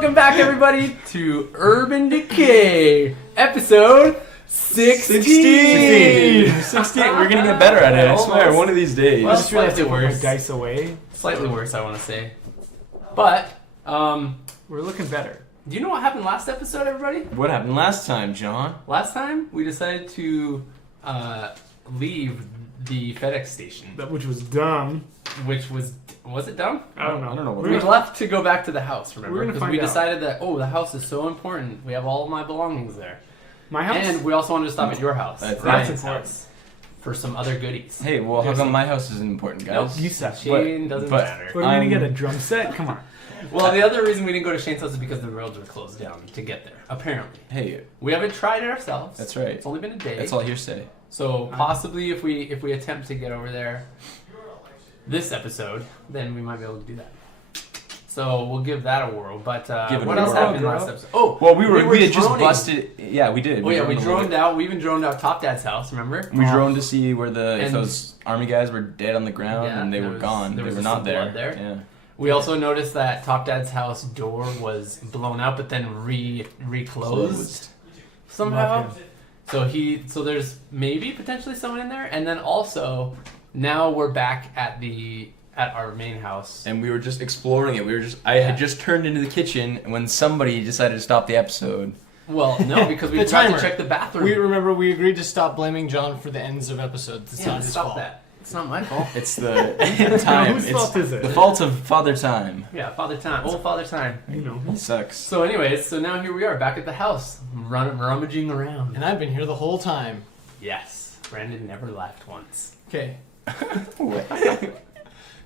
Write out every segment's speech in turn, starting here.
welcome back everybody to Urban Decay, episode 16. 16. We're gonna get better at it, I swear, one of these days. Well, slightly worse. Dice away. Slightly worse, I want to say. But, We're looking better. do you know what happened last episode, everybody? What happened last time, John? Last time, we decided to leave the FedEx station. Which was dumb. Which was it dumb? I don't know. I don't know what We left to go back to the house, remember? We're gonna Because find we out. decided that, the house is so important. We have all of my belongings there. My house? And we also wanted to stop at your house. That's Ryan's important. house. For some other goodies. Hey, well, how come my house isn't important, guys? You suck. Shane doesn't but- matter. We're going to get a drum set? Come on. Well, the other reason we didn't go to Shane's house is because the roads were closed down to get there, apparently. Hey, We haven't tried it ourselves. that's right. It's only been a day. That's all hearsay. So possibly if we attempt to get over there this episode, then we might be able to do that. So we'll give that a whirl. But Give it what a else whirl. happened last episode? Oh, Well, we had just droning. busted. Yeah, we did. Oh yeah, we droned a droned little out. We even droned out Top Dad's house. Remember? bit. We droned to see where if And- those army guys were dead on the ground Yeah, and they there were was- gone. there They was were just not some blood there. there. Yeah. We also noticed that Top Dad's house door was blown out, but then reclosed somehow. Love him. So there's maybe potentially someone in there, and then also now we're back at our main house. And we were just exploring it. I had just turned into the kitchen when somebody decided to stop the episode. Well, no, because we The tried to timer. check the bathroom. We agreed to stop blaming John for the ends of episodes. It's yeah, not his stop fault. that. It's not my fault. It's the time. Whose It's fault is it? the fault of Father Time. Yeah, Father Time, old Father Time. You know. He sucks. So, anyways, now here we are back at the house, rummaging around. And I've been here the whole time. Yes, Brandon never left once. Okay.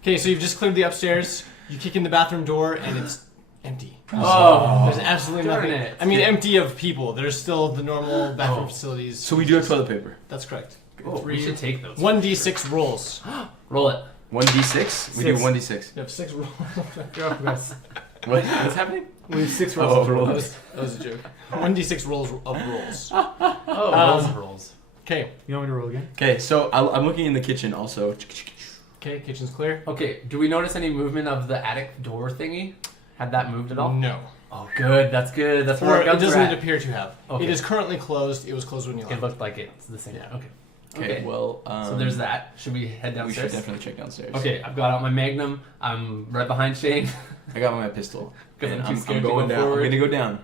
Okay, so you've just cleared the upstairs. You kick in the bathroom door, and it's empty. Oh, There's absolutely darn nothing. it. I mean, empty of people. There's still the normal bathroom Oh. facilities. So we do have toilet paper. That's correct. Oh, we should take those. 1d6 rolls. Roll it. 1d6? We do Six. 1d6. You have 6 rolls. Yes. What's happening? We have 6 Oh, rolls to roll. roll. That was a joke. 1d6 rolls of rolls. Oh, rolls. Okay. You want me to roll again? Okay, so I'm looking in the kitchen also. Okay, kitchen's clear. Okay, do we notice any movement of the attic door thingy? Had that moved at all? No. Oh, good. That's good. That's Or where our it guns are doesn't at. appear to have. Okay. It is currently closed. It was closed when you It left. looked like it's the same. Yeah. Okay. Okay, well, So there's that. Should we head we downstairs? should definitely check downstairs. Okay, I've got out my Magnum. I'm right behind Shane. I got my pistol. 'Cause And I'm too scared to going go down. forward. I'm gonna go down.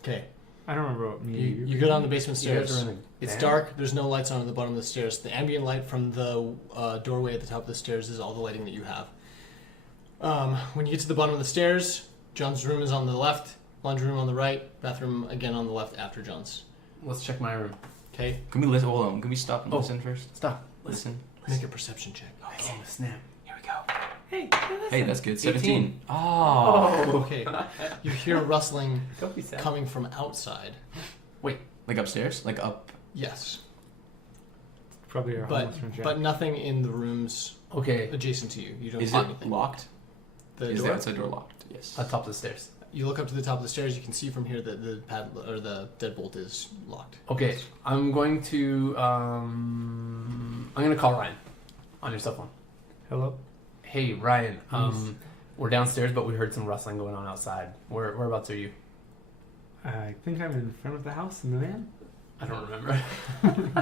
Okay. I don't remember what me You go down the basement You guys stairs. are in the It's van? dark. There's no lights on at the bottom of the stairs. The ambient light from the doorway at the top of the stairs is all the lighting that you have. When you get to the bottom of the stairs, John's room is on the left, laundry room on the right, bathroom again on the left after John's. Let's check my room. Okay? Can we listen? Hold on. Can we stop and Oh. listen first? Stop. Listen. Make a perception check. Oh, snap. Here we go. Hey, Hey, that's good. 17. Oh. Okay. You hear rustling Don't be sad. coming from outside. Like upstairs? Like up? Yes. Probably our But homeless friend, but nothing in the rooms Okay, adjacent to you. You don't Is see it anything. locked? The Is the door? outside door locked? Yes. on top of the stairs. You look up to the top of the stairs. You can see from here that the the deadbolt is locked. Okay, I'm going to call Ryan on your cell phone. Hello? Hey, Ryan. We're downstairs, but we heard some rustling going on outside. Whereabouts are you? I think I'm in front of the house in the van. I don't remember.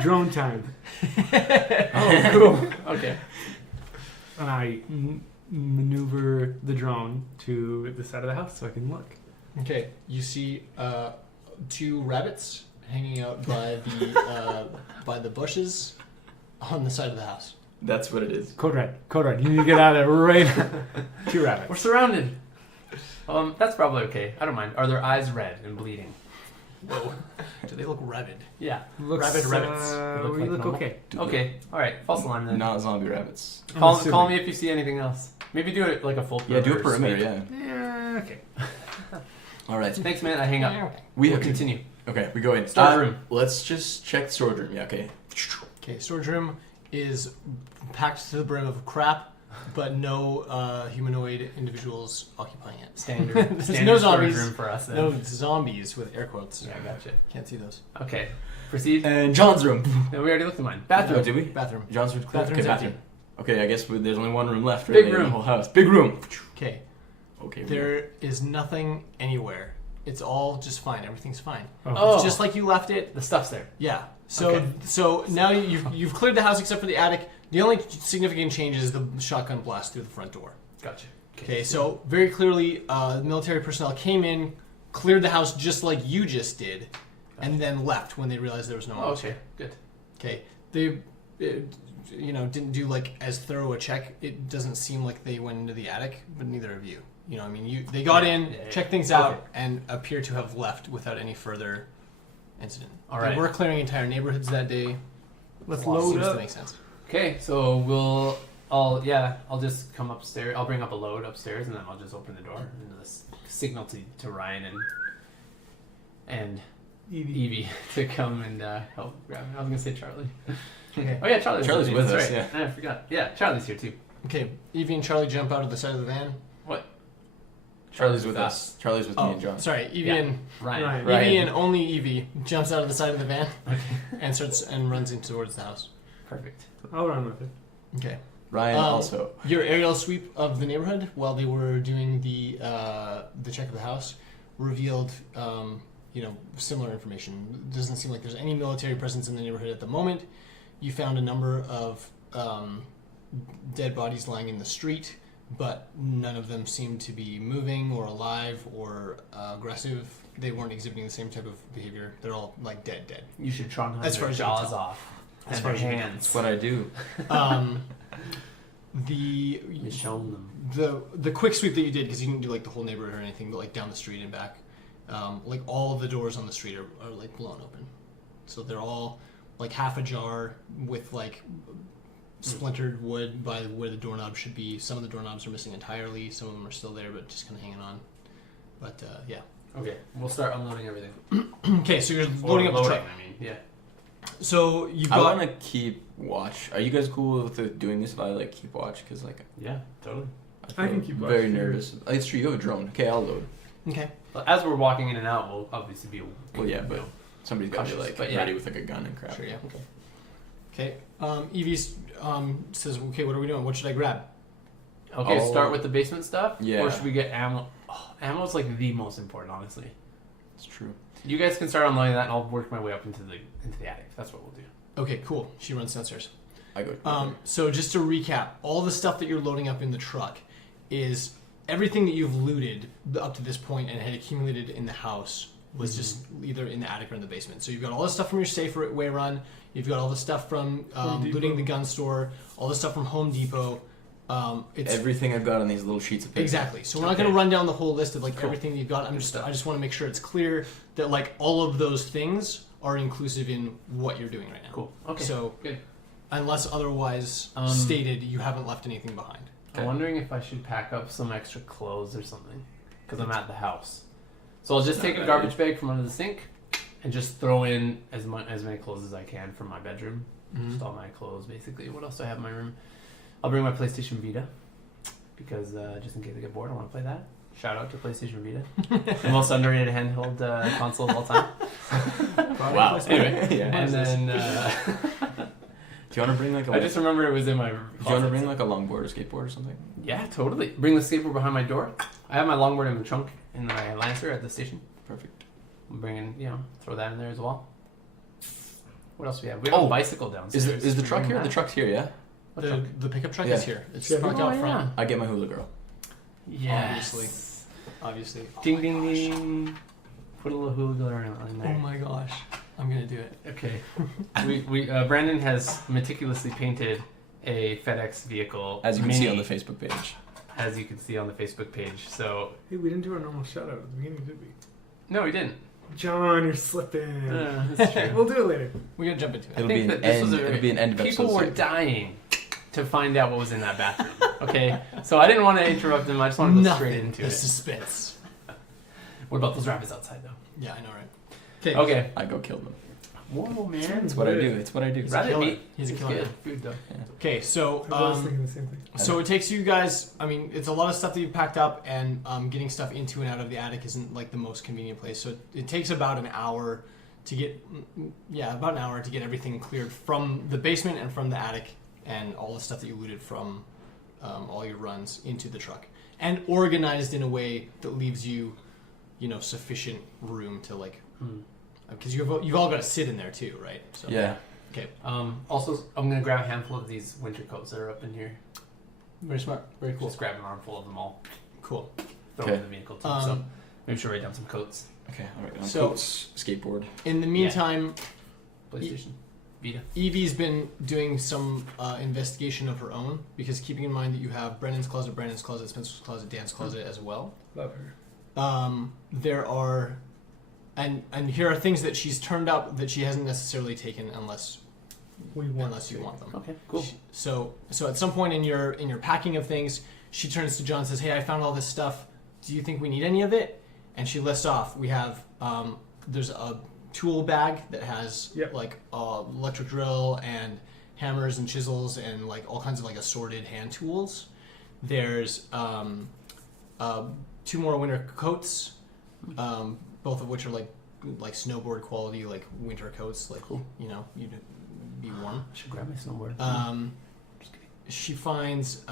Drone time. Oh, cool. Okay. And I maneuver the drone to the side of the house so I can look. Okay, you see 2 rabbits hanging out by the bushes on the side of the house. That's what it is. Code red. You need to get out of there right now. 2 rabbits. We're surrounded. That's probably okay. I don't mind. Are their eyes red and bleeding? Whoa, do they look rabid? Yeah. Looks, Rabid rabbits. They look we like look normal. okay. Okay. All right. False alarm then. Not zombie rabbits. Call me if you see anything else. Maybe do it like a full Yeah, do a perimeter perimeter, sweep. yeah. Yeah, okay. Alright. Thanks, man. I hang up. We We'll have continue. Okay, we go in. Storage room. Let's just check the storage room. Yeah, okay. Okay, storage room is packed to the brim of crap, but no humanoid individuals occupying it. Standard. There's standard no storage zombies. room for us then. No zombies with air quotes. Yeah, I gotcha. Can't see those. Okay. Proceed. And John's room. No, we already looked at mine. Oh, Bathroom. did we? Bathroom. John's room's clear. Bathroom's Okay, empty. bathroom. Okay, I guess there's only one room left, Big really, in room. the whole house. Big room. Okay. Okay. There is nothing anywhere. It's all just fine. Everything's fine. Oh. It's just like you left it. The stuff's there. Yeah. So Okay. so now you've cleared the house except for the attic. The only significant change is the shotgun blast through the front door. Gotcha. Okay, so very clearly, military personnel came in, cleared the house just like you just did, and then left when they realized there was no one else okay. here. Good. Okay, they, didn't do like as thorough a check. It doesn't seem like they went into the attic, but neither of you. You know, I mean, they got in, checked things out, Okay. and appear to have left without any further incident. All right. They were clearing entire neighborhoods that day. Let's Wow. load Seems up. to make sense. Okay, so I'll just come upstairs. I'll bring up a load upstairs, and then I'll just open the door and just signal to Ryan and Evie to come and help grab me. I was gonna say Charlie. Okay. Oh yeah, Charlie's with That's us, right. I forgot. Yeah, Charlie's here too. Okay, Evie and Charlie jump out of the side of the van. Charlie's with us. Charlie's with me Oh, and John. sorry, Evie Yeah. and Ryan. Ryan. Evie and only Evie jumps out of the side of the van Okay. and starts and runs in towards the house. Perfect. I'll run with it. Okay. Ryan also. Your aerial sweep of the neighborhood while they were doing the check of the house revealed similar information. It doesn't seem like there's any military presence in the neighborhood at the moment. You found a number of dead bodies lying in the street, but none of them seemed to be moving or alive or aggressive. They weren't exhibiting the same type of behavior. They're all like dead. You should Trondheim As far their as you can jaws tell. off. As And far their as you can tell. hands. That's what I do. You shown them. The quick sweep that you did, because you didn't do like the whole neighborhood or anything, but like down the street and back, like all of the doors on the street are like blown open, so they're all like half ajar with like splintered wood by where the doorknob should be. Some of the doorknobs are missing entirely. Some of them are still there, but just kind of hanging on. But yeah. Okay, we'll start unloading everything. Okay, so you're Or loading up the loading, truck. I mean, yeah. So you've I got. want to keep watch. Are you guys cool with doing this if I like keep watch? Because like Yeah, totally. I can feel keep watch, very too. nervous. Oh, it's true. You have a drone. Okay, I'll load. Okay. Well, as we're walking in and out, we'll obviously be. Well, yeah, but somebody's got to be Cautious, like but yeah. ready with like a gun and crap. Sure. Yeah. Okay. Evie says, "Okay, what are we doing? What should I grab?" Okay, Oh. start with the basement stuff. Yeah. Or should we get ammo? Oh, ammo's like the most important, honestly. It's true. You guys can start unloading that, and I'll work my way up into the attic. That's what we'll do. Okay. Cool. She runs downstairs. I go. So just to recap, all the stuff that you're loading up in the truck is everything that you've looted up to this point and had accumulated in the house was just either in the attic or in the basement. So you've got all the stuff from your safe way run. You've got all the stuff from Home Depot. looting the gun store. All the stuff from Home Depot. It's Everything I've got on these little sheets of paper. exactly. So we're not Okay. going to run down the whole list of like Cool. everything you've got. I Good just stuff. want to make sure it's clear that like all of those things are inclusive in what you're doing right now. Cool. Okay. So good. unless otherwise stated, you haven't left anything behind. I'm wondering if I should pack up some extra clothes or something, because I'm at the house. So I'll just Not take a bad garbage bag from under the sink, and just throw in as many clothes as I can from my bedroom. Just all my clothes, basically. What else do I have in my room? I'll bring my PlayStation Vita, because just in case I get bored, I want to play that. Shout out to PlayStation Vita, the most underrated handheld console of all time. Wow. Anyway, Yeah. and then Do you want to bring like a? I just remember it was in my. Do you want to bring like a longboard or skateboard or something? Yeah, totally. Bring the skateboard behind my door. I have my longboard in the trunk in my Lancer at the station. Perfect. I'm bringing, throw that in there as well. What else do we have? We have a bicycle downstairs. Is the truck Bring here? that. The truck's here, yeah. What truck? The pickup truck Yeah. is here. It's Yeah. parked out front. I get my hula girl. Yes. Obviously. Ding ding ding. Put a little hula girl in Oh there. my gosh. I'm gonna do it. Okay. we Brandon has meticulously painted a FedEx vehicle. As you can see on mini, the Facebook page. As you can see on the Facebook page. So Hey, we didn't do our normal shout out at the beginning, did we? no, we didn't. John, you're slipping. That's true. We'll do it later. We're gonna jump into it. It'll think be that an this was end. a- It'll be an end of People episode were 6. dying to find out what was in that bathroom. Okay, so I didn't want to interrupt them. I just wanted to go straight into the it. suspense. What about those rabbits outside, though? Yeah, I know, right? Okay. Okay. I go kill them. Whoa, man. It's what I do. It's what I do. a Rabbit killer. meat. He's a It's killer. good food, though. Okay, so I was thinking the same thing. so it takes you guys. I mean, it's a lot of stuff that you've packed up, and getting stuff into and out of the attic isn't like the most convenient place. So it takes about an hour to get, about an hour to get everything cleared from the basement and from the attic, and all the stuff that you looted from all your runs into the truck. and organized in a way that leaves you, sufficient room to because you've all got to sit in there too, right? So, Yeah. Okay. Also, I'm gonna grab a handful of these winter coats that are up in here. Very smart. Very cool. Just grab an armful of them all. Cool. Throw them in the vehicle too. So maybe should write down some coats. Okay, I'll write down So- coats, skateboard. In the meantime, PlayStation, Vita. Evie's been doing some investigation of her own, because keeping in mind that you have Brennan's closet, Spencer's closet, Dan's closet as well. Love her. There are, and here are things that she's turned up that she hasn't necessarily taken unless you want them. Okay, cool. So at some point in your packing of things, she turns to John and says, "Hey, I found all this stuff. Do you think we need any of it?" And she lists off. We have there's a tool bag that has electric drill and hammers and chisels and all kinds of assorted hand tools. There's 2 more winter coats, both of which are like snowboard quality, winter coats, cool. You'd be warm. I should grab my snowboard. Just kidding. She finds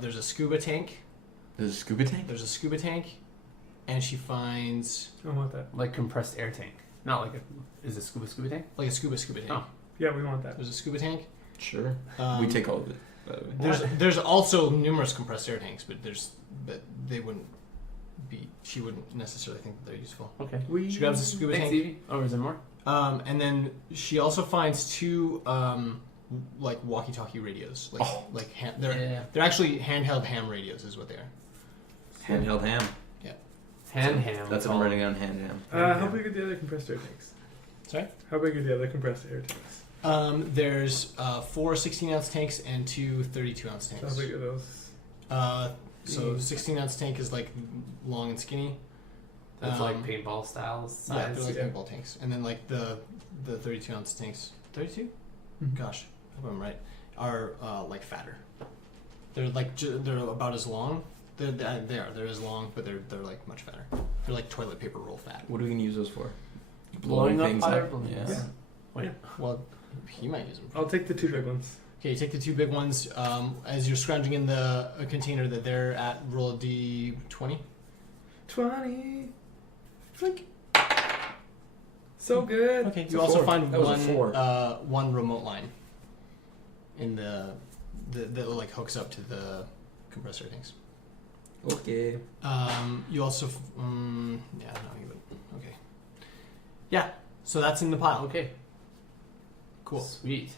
there's a scuba tank. There's a scuba tank? There's a scuba tank, and she finds I want that. Like compressed air tank. Not like is it scuba tank? like a scuba tank. Oh. Yeah, we want that. There's a scuba tank. Sure. We take all of it, by the way. There's also numerous compressed air tanks, but they wouldn't be. She wouldn't necessarily think that they're useful. Okay. She grabs a scuba Thanks, tank. Evie. Oh, is there more? And then she also finds 2 walkie-talkie radios. They're actually handheld ham radios, is what they are. Handheld ham. Hand ham. That's what I'm writing down, hand ham. How big are the other compressed air tanks? Sorry? How big are the other compressed air tanks? There's 4 16-ounce tanks and 2 32-ounce tanks. How big are those? So 16-ounce tank is long and skinny. That's like paintball style size. Yeah, they're like paintball tanks. And then the 32-ounce tanks. 32? Mhm. Gosh, I hope I'm right. Are fatter. They're they're about as long. They're as long, but they're much fatter. They're like toilet paper roll fat. What are we going to use those for? Blowing up things fire up? balloons. Yeah. Wait. Well, he might use them. I'll take the 2 big ones. Okay, you take the 2 big ones. As you're scrounging in the container that they're at, roll a d20. 20. So good. Okay. It's You a also 4. find That was a 4. one remote line in that hooks up to the compressor tanks. Okay. You also you would. Okay. Yeah. So that's in the pile. Okay. Cool. Sweet.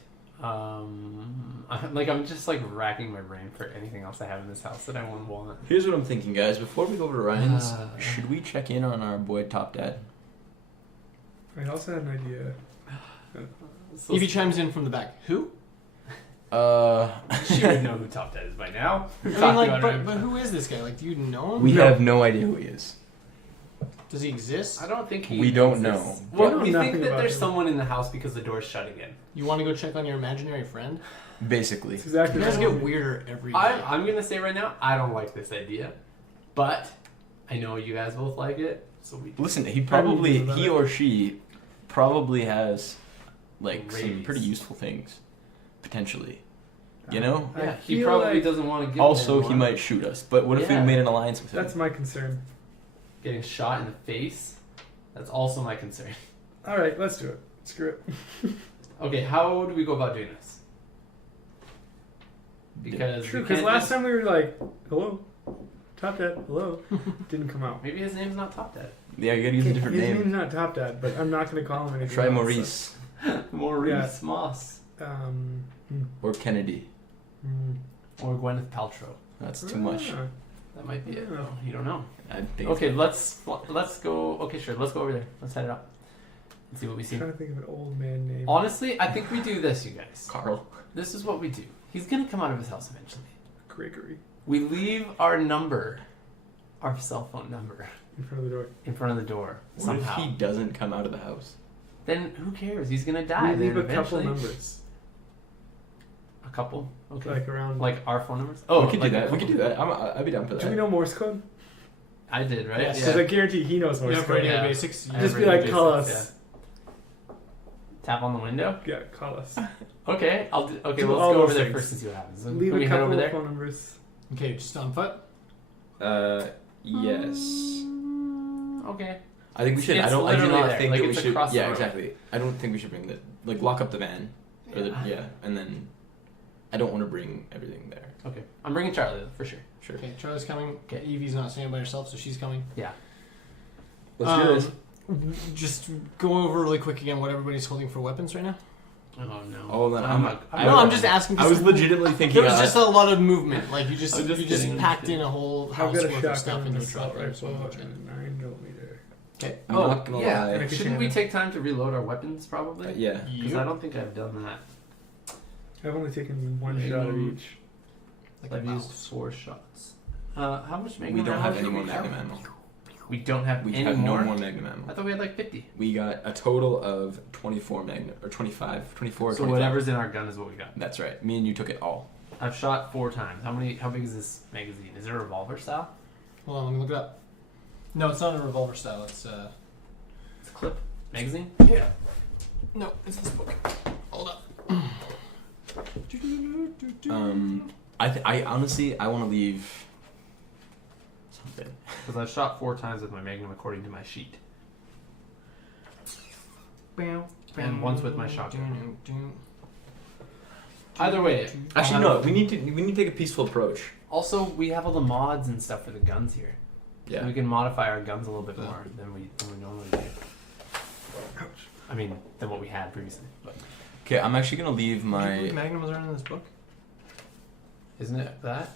I'm just racking my brain for anything else I have in this house that I wouldn't want. Here's what I'm thinking, guys. Before we go over to Ryan's, should we check in on our boy Top Dad? I also had an idea. So Evie chimes in from the back. Who? she would know who Top Dad is by now. But who is this guy? Do you know him? We have no idea who he is. Does he exist? I don't think he. We don't exists. know. Well, We know we think nothing that about there's him. someone in the house because the door's shut again. You want to go check on your imaginary friend? Basically. It's exactly You guys what I get wanted. weirder every day. I'm gonna say right now, I don't like this idea, but I know you guys both like it, so we. Listen, he Probably or she probably has some Rabies. pretty useful things, potentially. You know? I Yeah, he feel probably like doesn't want to give. Also, them he one. might shoot us. But what if we Yeah. made an alliance with him? That's my concern. Getting shot in the face. That's also my concern. All right, let's do it. Screw it. Okay, how do we go about doing this? Because True, we because can't last just- time we were like, hello, Top Dad, hello. Didn't come out. maybe his name's not Top Dad. Yeah, you gotta use a different His name. name's not Top Dad, but I'm not going to call him anything Try else, Maurice Maurice Moss so, or Kennedy. or Gwyneth Paltrow. That's too much. Ah, That might be it. Yeah. Though. You don't know. I think. Okay, let's go. Okay, sure. Let's go over there. Let's head it up and see what we I'm see. trying to think of an old man name. Honestly, I think we do this, you guys. Carl. This is what we do. He's gonna come out of his house eventually. Gregory. We leave our number, our cell phone number, In front of the door. in front of the door What somehow. if he doesn't come out of the house? Then who cares? He's gonna die. We leave then a couple eventually. numbers. A couple. Okay. Like around. Like our phone numbers. Oh, we could like do a that. We couple. could do that. I'd be down for do we that. know Morse code? I did, right? Yes. Because I guarantee he knows Morse You have code. radio Yeah. basics. I Just have be radio like, call basics, us. yeah. Tap on the window. Yeah, call us. Okay, I'll do. Okay, Do let's all go over those there things. first and see what happens. Leave Can we a head couple over of there? phone numbers. Okay, just on foot. Yes. Okay. I think we should. It's I do literally not there. think Like, that we it's should. across the Yeah, road. exactly. I don't think we should bring lock up the van. Or Yeah. and then I don't want to bring everything there. Okay. I'm bringing Charlie though, for sure. Sure. Okay, Charlie's coming. Okay. Evie's not staying by herself, so she's coming. Yeah. Let's do this. Just go over really quick again what everybody's holding for weapons right now. Oh no. Oh, then I'm just asking. I was legitimately thinking. There was just a lot of movement. Like you just I'm just you just kidding, I'm packed just in a whole I've house got a worth of stuff shotgun into and a assault truck. rifle and a 9mm. Okay. I'm not gonna yeah. lie. Shouldn't we take time to reload our weapons probably? Yeah. Because I don't think I've done that. I've only taken one shot of each. Like I've a used mouse. 4 shots. How much Magnum We don't ammo have do any we more Magnum ammo. We don't have We any have more? no more Magnum I ammo. thought we had like 50. We got a total of 24 Magnum, or 25, 24, So 25. whatever's in our gun is what we got. That's right. Me and you took it all. I've shot 4 times. How big is this magazine? Is it a revolver style? Hold on, let me look it up. No, it's not a revolver style. It's It's a clip magazine? yeah. No, it's this book. Hold up. I honestly want to leave something. Because I've shot 4 times with my Magnum according to my sheet. And once with my shotgun. Either way. Actually, no. We need to take a peaceful approach. Also, we have all the mods and stuff for the guns here. So Yeah. we can modify our guns a little bit more than we normally do. I mean, than what we had previously. But Okay, I'm actually gonna leave My my. magnums are in this book. isn't it that?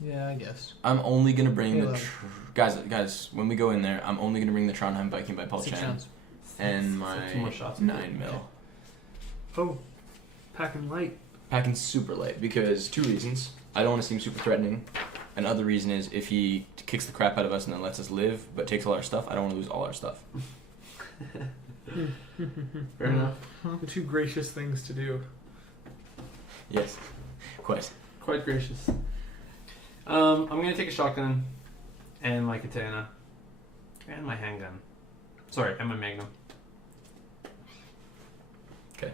Yeah, I guess. I'm only gonna bring Yeah, the like- guys. When we go in there, I'm only gonna bring the Trondheim Viking by Paul 6 Chan rounds. and So my 2 more shots. 9mm. Oh, packing light. Packing super light because 2 reasons. I don't want to seem super threatening. Another reason is if he kicks the crap out of us and then lets us live, but takes all our stuff, I don't want to lose all our stuff. Fair enough. The 2 gracious things to do. Yes, quite. Quite gracious. I'm gonna take a shotgun and my katana and my handgun. Sorry, and my Magnum. Okay.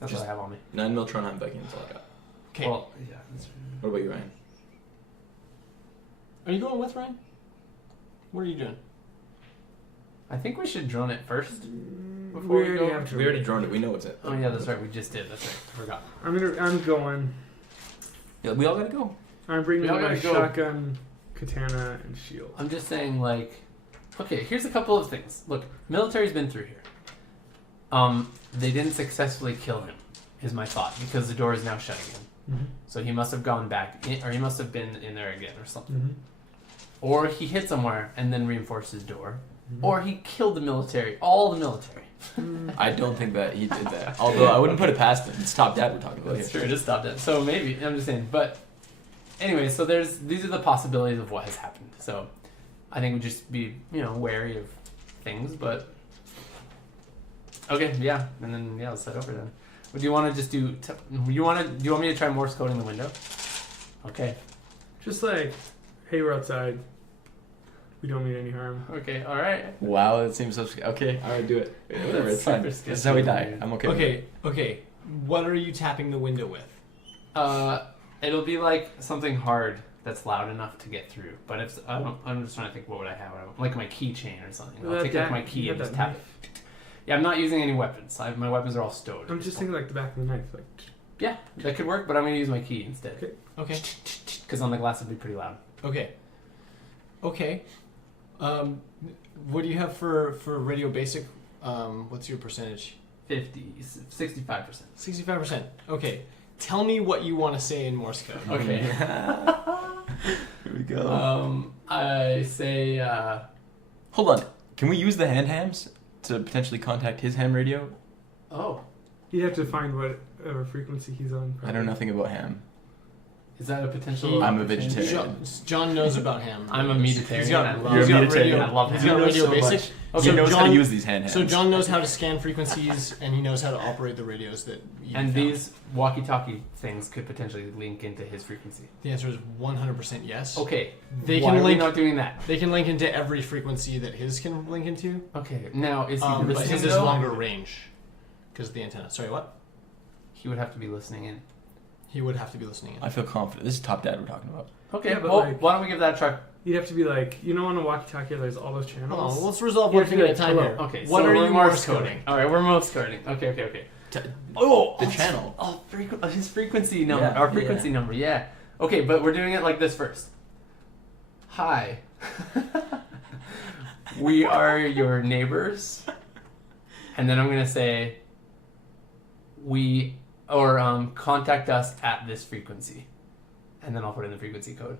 That's Just- what I have on me. 9mm Trondheim Viking. That's all I got. Okay. Well, yeah. That's, What about you, Ryan? Are you going with Ryan? What are you doing? I think we should drone it first. Before We we already go. have to. We already droned it. We know it's it. Oh yeah, that's right. We just did. That's right. I forgot. I'm going. Yeah, we all gotta go. I'm bringing We all my gotta go. shotgun, katana, and shield. I'm just saying, like, okay. Here's a couple of things. Look, military's been through here. They didn't successfully kill him, is my thought, because the door is now shut again. Mm-hmm. So he must have gone back, or he must have been in there again, or something. Mm-hmm. Or he hit somewhere and then reinforced his door. Mm-hmm. Or he killed the military, all the military. I don't think that he did that. Although I wouldn't put it past him. It's top dad we're talking about That's here. true. Just stopped it. So maybe I'm just saying. But anyway, so these are the possibilities of what has happened. So I think we just be wary of things. But okay, yeah, and then let's head over then. What do you want to just do? Do you want me to try Morse coding the window? Okay. Just like, hey, we're outside. We don't mean any harm. Okay. All right. Wow, that seems so. Okay, all right, do it. Whatever, it's fine. Super This is how we die. sketchy. I'm okay. With it. Okay. What are you tapping the window with? It'll be like something hard that's loud enough to get through. But if I'm just trying to think, what would I have? Like my keychain or something. I'll take like my key and just tap it. Yeah, I'm not using any weapons. My weapons are all stowed. I'm just thinking like the back of the knife. Like, Yeah, that could work, but I'm gonna use my key instead. Okay. Because on the glass it'd be pretty loud. Okay. What do you have for Radio Basic? What's your percentage? 65%. 65%. Okay. Tell me what you want to say in Morse code. Okay. Here we go. I say. Hold on. Can we use the hand hams to potentially contact his ham radio? Oh, you'd have to find whatever frequency he's on. I know nothing about ham. is that a potential? I'm a opportunity? vegetarian. John knows about ham. I'm a meditarian. He's got- I love. You're a he's got meditarian. radio- I love He's ham. got He knows Radio so Basic. much. Okay, he knows how John- to use these hand hams. So John knows how to scan frequencies, and he knows how to operate the radios that. You And found. these walkie-talkie things could potentially link into his frequency. The answer is 100% yes. Okay, They why can are we link. not doing that? They can link into every frequency that his can link into. Okay, now is he But listening? his is though? longer range because of the antenna. Sorry, what? He would have to be listening in. He would have to be listening in. I feel confident. This is Top Dad we're talking about. Okay, Yeah, but well, like- why don't we give that a try? You'd have to be like, on a walkie-talkie, there's all those channels. Hold on, let's resolve You one have to thing be at a like, time hello. here. Okay, What so are we're you Morse coding? coding? All right, we're Morse coding. Okay. The Oh, channel. Oh, his frequency number. Yeah, Our frequency number. Yeah. Okay, but we're doing it like this first. Hi. We are your neighbors, and then I'm gonna say contact us at this frequency, and then I'll put in the frequency code.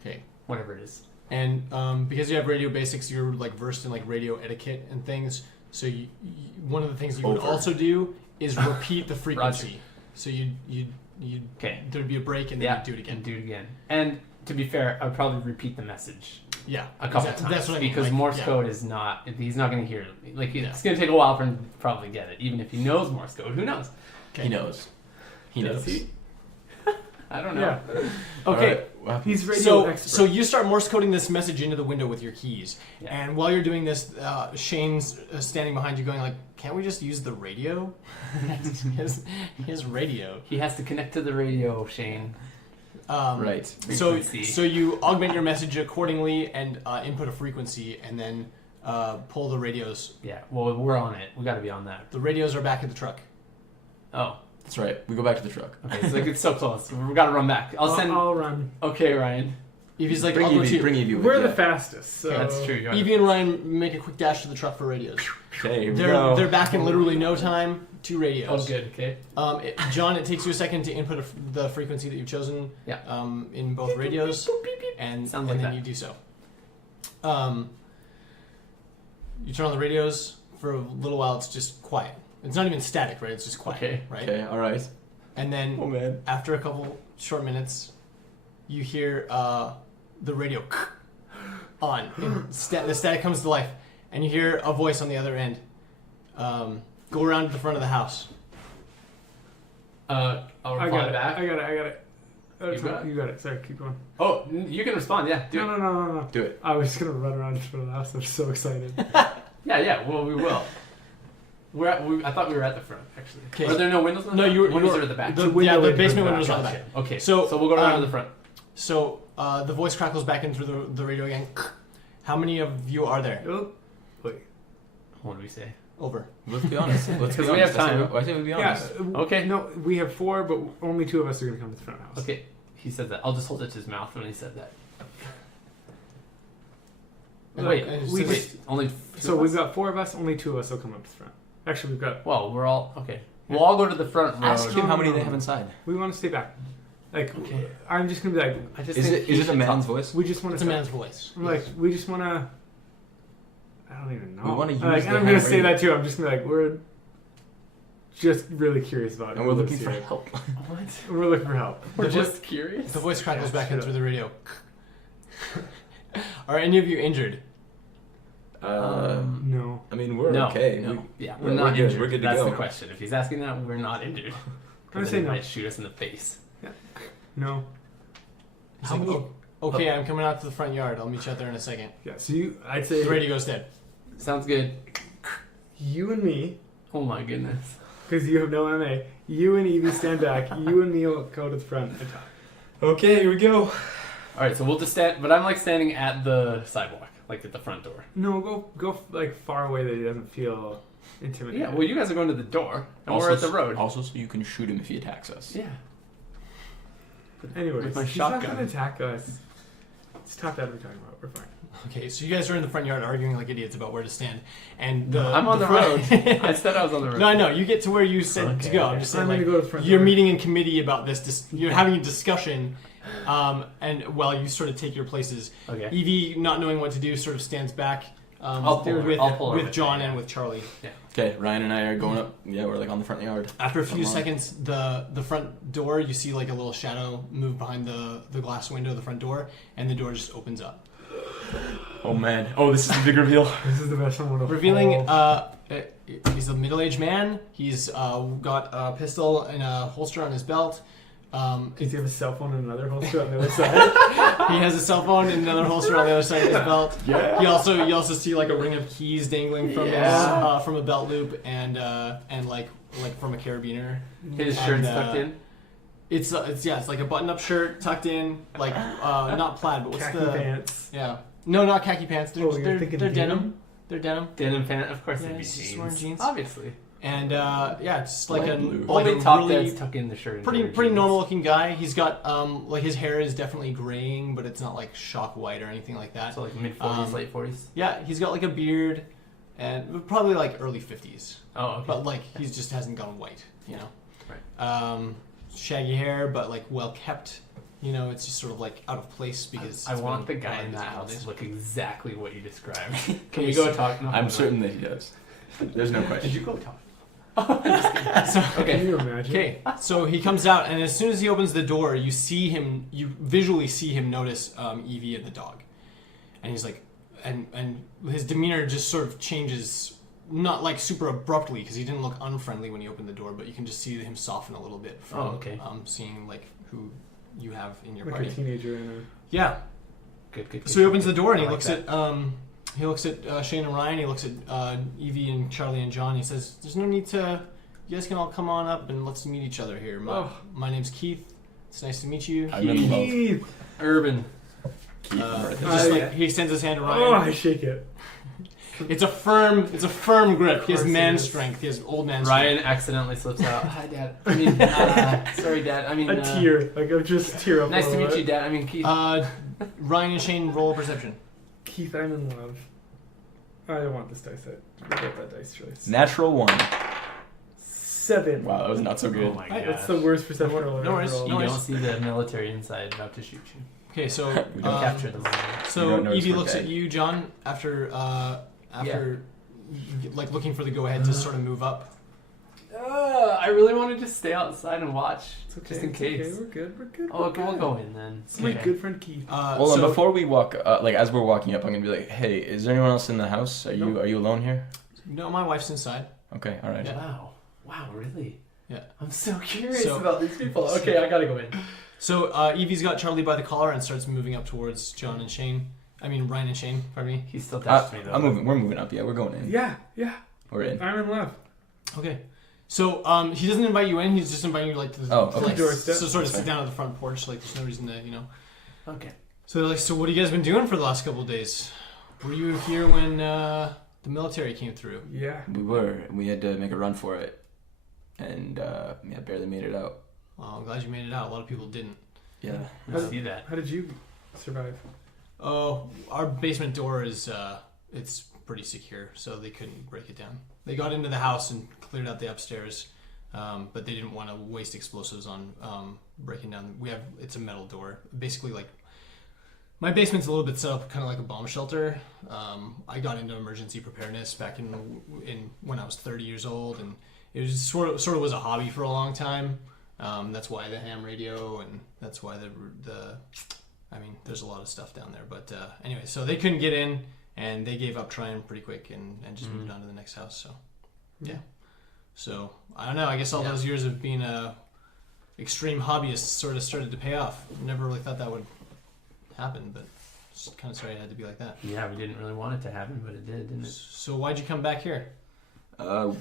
Okay. Whatever it is. And because you have radio basics, you're like versed in like radio etiquette and things. So one of the things you would Over. also do is repeat the frequency. So you'd Okay. there'd be a break and then you'd do it again. And do it again. And to be fair, I'd probably repeat the message Yeah, a couple exactly. times. That's what I mean. Because like, Morse yeah. code is not. He's not going to hear it. Like Yeah. it's going to take a while for him to probably get it, even if he knows Morse code. Who knows? Okay. He knows. He Does knows. he? I don't know. Yeah. Okay. He's radio So expert. you start Morse coding this message into the window with your keys, Yeah. and while you're doing this, Shane's standing behind you, going like, "Can't we just use the radio? his radio." He has to connect to the radio, Shane. Right. Frequency. So you augment your message accordingly and input a frequency, and then pull the radios. Yeah. Well, we're on it. We got to be on that. The radios are back in the truck. Oh. That's right. We go back to the truck. Okay. So it's so close. We got to run back. I'll run. Okay, Ryan. Evie's like, Bring "I'll go Evie. too." Bring Evie with We're you. the fastest. So That's true. You Evie and Ryan make a quick dash to the truck for radios. Okay, here we go. They're back in literally no time. 2 radios. Oh, good. Okay. John, it takes you a second to input the frequency that you've chosen. Yeah. In both radios, and Sounds and like then that. you do so. You turn on the radios for a little while. It's just quiet. It's not even static, right? It's just quiet, Okay. right? Okay, all right. And then Oh man. after a couple short minutes, you hear the radio on. And the static comes to life, and you hear a voice on the other end. Go around to the front of the house. I'll I reply got it. back. I got it. You got it? You got it. Sorry, keep going. Oh, you can respond. Yeah. Do it. No. Do it. I was just gonna run around in front of the house. I'm so excited. Yeah. Well, we will. I thought we were at the front, actually. Okay. Are there no windows on the No, front? you were- windows you were- are at the back. the Yeah, window the is basement in the windows back. on the back. Okay. So, So we'll go around to the front. So the voice crackles back in through the radio again. How many of you are there? Oh, wait. What do we say? Over. Let's be honest. Let's be Because we honest. have time. I think we be Yeah. honest. Okay. No, we have 4, but only 2 of us are gonna come to the front house. Okay. He said that. I'll just hold it to his mouth when he said that. And Wait. and it we says- Wait. Only. Two So of we've us? got 4 of us. Only 2 of us will come up to the front. Actually, we've got. Well, we're all okay. We'll all go to the front row. Ask him how many no, they no. have inside. We want to stay back. Like, Okay. I'm just gonna be like, I just Is think it he is it a should man's talk. voice? we just want it's to. a man's voice. I'm like, we just want to. I don't even know. We wanna use Like, the and I'm gonna ham say radio. that too. I'm just gonna be like, we're just really curious about it. And we're looking for help. What? We're looking for help. We're The just curious. The voice crackles Yeah, back in shut through the radio. Are any of you injured? No. I mean, we're no. okay. No. We- Yeah, we're we're not good. injured. We're good to That's go. the question. If he's asking that, we're not injured. I'm Because say then he no. might shoot us in the face. No. He's How like, many- "Oh, okay, I'm coming out to the front yard. I'll meet you out there in a second. Yeah. So I'd say The radio goes dead. Sounds good. you and me, Oh my goodness. because you have no MA. You and Evie stand back. You and me will go to the front and talk. Okay, here we go. All right, so we'll just stand. But I'm like standing at the sidewalk, like at the front door. No, go like far away that he doesn't feel intimidated. Yeah. Well, you guys are going to the door, and we're at the road. Also, so you can shoot him if he attacks us. Yeah. Anyways, With my he's not shotgun. gonna attack us. It's top that we're talking about. We're fine. Okay, so you guys are in the front yard arguing like idiots about where to stand, and I'm on the road. I said I was on the road. No, I know. You get to where you said to Okay, go. okay. I'm just saying, I'm like, gonna go to the front you're door. meeting in committee about this. You're having a discussion, and while you sort of take your places, Okay. Evie, not knowing what to do, sort of stands back I'll pull her- with, I'll pull her with with John me, yeah. and with Charlie. Okay, Ryan and I are going up. Yeah, we're like on the front yard. After a few Come on. seconds, the front door, you see like a little shadow move behind the glass window of the front door, and the door just opens up. Oh man. Oh, this is the big reveal. This is the best one. Revealing, he's a middle-aged man. He's got a pistol and a holster on his belt. Does he have a cell phone in another holster on the other side? He has a cell phone and another holster on the other side of his belt. Yeah. You also see like a ring of keys dangling from from a belt loop and like from a carabiner. His shirt's tucked in. It's like a button-up shirt tucked in, like not plaid, but what's Khaki the pants. Yeah. No, not khaki pants. They're you're thinking denim. denim? They're denim. Denim pant, of course. Yeah, It'd be he's just jeans. wearing jeans. Obviously. And it's like Light blue. Only a top really dads tuck in the shirt. pretty normal looking guy. He's got like his hair is definitely graying, but it's not like shock white or anything like that. So like mid 40s, late 40s. Yeah, he's got like a beard, and probably like early 50s. Oh, okay. But like he just hasn't gone white, you know. Right. Shaggy hair, but like well kept. You know, it's just sort of like out of place because I it's want the been guy in busy that house nowadays. to look exactly what you described. Can Okay, we go talk? No, I'm no. certain that he does. There's no question. Did you go talk? So, Can Okay. you imagine? okay, so he comes out, and as soon as he opens the door, you visually see him notice Evie and the dog, and he's like, and his demeanor just sort of changes, not like super abruptly because he didn't look unfriendly when he opened the door, but you can just see him soften a little bit from seeing like who you have in your Like party. a teenager in a... Yeah. Good. So he opens the door and he I like looks that. at Shane and Ryan. He looks at Evie and Charlie and John. He says, "There's no need to. You guys can all come on up and let's meet each other here. My name's Keith. It's nice to meet you." I'm in love. Keith! Urban. Keith Martin. Just like he extends his hand to Ryan. Oh, I shake it. It's a firm grip. He has course man it is. strength. He has old man Ryan accidentally slips out. Hi, Dad. I mean, sorry, Dad. I mean, A tear. Like, I'll just tear up. Nice a to little meet you, bit. Dad. I mean, Keith. strength. Ryan and Shane roll perception. Keith, I'm in love. I don't want this dice set. Forget that dice choice. Natural 1. 7. Wow, that was not so good. Oh my god. That's the worst perception roll I've No ever worries. rolled. You No don't see the military inside about to shoot you. Okay, so We don't Capture them. We So don't notice Evie we're looks dead. at you, John, after like looking for the go ahead to sort of move up. I really wanted to stay outside and watch, It's okay. just in it's case. Okay. We're good. We're good. Oh, okay, we'll go in then. It's my Okay. good friend Keith. Well, and before we walk, like as we're walking up, I'm gonna be like, "Hey, is there anyone else in the house? Are Nope. you alone here?" No, my wife's inside. Okay, all right. Yeah. Wow, really? Yeah. I'm so curious So- about these people. Okay, I gotta go in. So Evie's got Charlie by the collar and starts moving up towards John and Shane. I mean Ryan and Shane. Pardon me. He still touched me though. I'm moving. We're moving up. Yeah, we're going in. Yeah. We're in. I'm in love. Okay. So he doesn't invite you in. He's just inviting you like to the okay. like, Doorstep. so sort of That's sit down at the front porch. Like there's no reason to Okay. So they're like, so what have you guys been doing for the last couple of days? Were you here when the military came through? Yeah. We were. We had to make a run for it, and barely made it out. Well, I'm glad you made it out. A lot of people didn't. Yeah. I see that. How did you survive? Oh, our basement door is it's pretty secure, so they couldn't break it down. They got into the house and cleared out the upstairs, but they didn't want to waste explosives on breaking down. It's a metal door, basically like my basement's a little bit set up kind of like a bomb shelter. I got into emergency preparedness back in when I was 30 years old, and it was sort of was a hobby for a long time. That's why the ham radio, and that's why there's a lot of stuff down there. But anyway, so they couldn't get in, and they gave up trying pretty quick and just moved on to the next house. So, yeah. So, I don't know. I guess all those years of being a extreme hobbyist sort of started to pay off. Never really thought that would happen, but it's kind of sorry it had to be like that. Yeah, we didn't really want it to happen, but it did, didn't it? So why'd you come back here?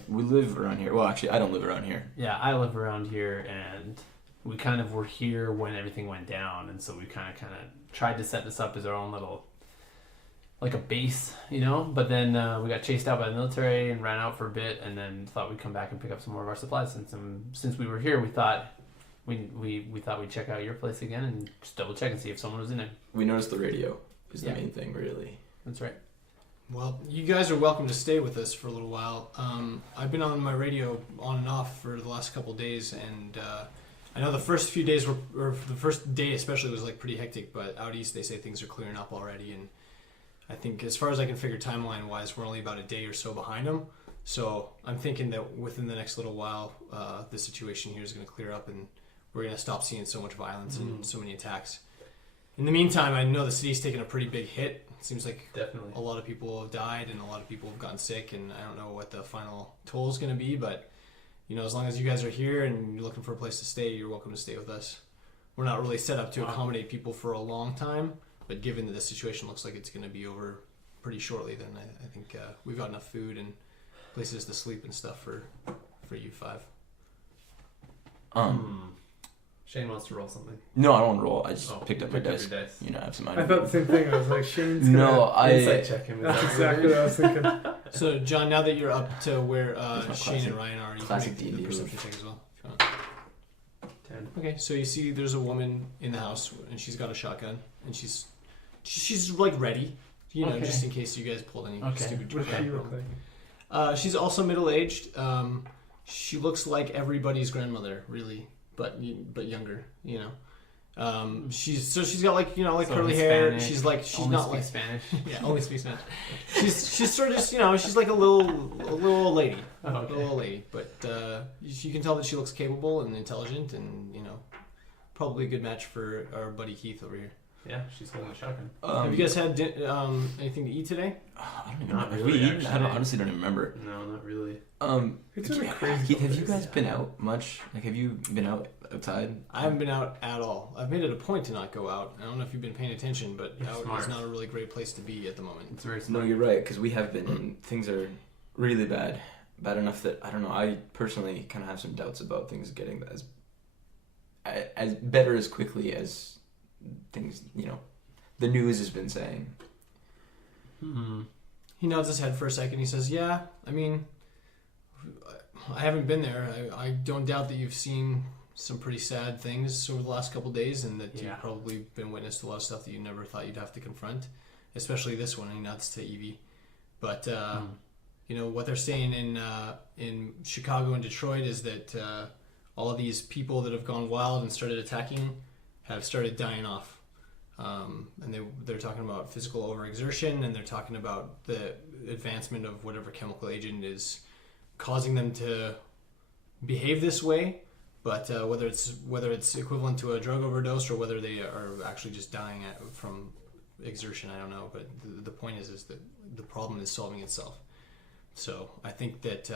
We live around here. Well, actually, I don't live around here. Yeah, I live around here, and we kind of were here when everything went down, and so we kind of tried to set this up as our own little, like a base, you know? But then we got chased out by the military and ran out for a bit, and then thought we'd come back and pick up some more of our supplies. Since we were here, we thought we thought we'd check out your place again and just double check and see if someone was in it. We noticed the radio is the Yeah. main thing, really. That's right. Well, you guys are welcome to stay with us for a little while. I've been on my radio on and off for the last couple of days, and I know the first few days or the first day especially was like pretty hectic, but out east they say things are clearing up already, and I think as far as I can figure timeline-wise, we're only about a day or so behind them. So I'm thinking that within the next little while, the situation here is going to clear up, and we're going to stop seeing so much violence and so many attacks. In the meantime, I know the city's taken a pretty big hit. It seems like Definitely. a lot of people have died and a lot of people have gotten sick, and I don't know what the final toll is going to be, but as long as you guys are here and you're looking for a place to stay, you're welcome to stay with us. We're not really set up to accommodate people for a long time, but given that the situation looks like it's going to be over pretty shortly, then I think we've got enough food and places to sleep and stuff for you 5. Shane wants to roll something. No, I don't want to roll. I just picked up my your dice. dice. I have some I ideas. thought the same thing. I was like, Shane's No, Insight check him. That's exactly what I was thinking. So, John, now that you're up to where That's my Shane classic- and Ryan are, you can classic make the D&D perception move. check as well. If you want. 10. Okay, so you see there's a woman in the house, and she's got a shotgun, and she's like ready, Okay. just in case you guys pulled any Okay. stupid What does crap. she look like? She's also middle-aged. She looks like everybody's grandmother, really, but younger. She's got like So curly hair. Hispanic, She's only not speaks like Spanish. yeah, only speaks Spanish. She's sort of just she's like a little old lady, Oh, okay. little old lady, but you can tell that she looks capable and intelligent, and probably a good match for our buddy Keith over here. Yeah, she's holding a shotgun. Have you guys had anything to eat today? I don't even Not know. Have really, we eaten? I actually. honestly don't even remember. No, not really. It's been a Yeah, crazy Keith, have couple you guys days. been out much? Like, have you been out outside? I haven't been out at all. I've made it a point to not go out. I don't know if you've been paying attention, but You're out smart. is not a really great place to be at the moment. It's very No, smart. you're right, because we have been, and things are really bad. Bad enough that, I don't know, I personally kind of have some doubts about things getting as better as quickly as things, the news has been saying. He nods his head for a second. He says, "Yeah, I mean, I haven't been there. I don't doubt that you've seen some pretty sad things over the last couple of days, and that Yeah. you've probably been witness to a lot of stuff that you never thought you'd have to confront, especially this one." He nods to Evie. But what they're saying in Chicago and Detroit is that all of these people that have gone wild and started attacking have started dying off. And they're talking about physical overexertion, and they're talking about the advancement of whatever chemical agent is causing them to behave this way. But whether it's equivalent to a drug overdose or whether they are actually just dying from exertion, I don't know. But the point is that the problem is solving itself. So I think that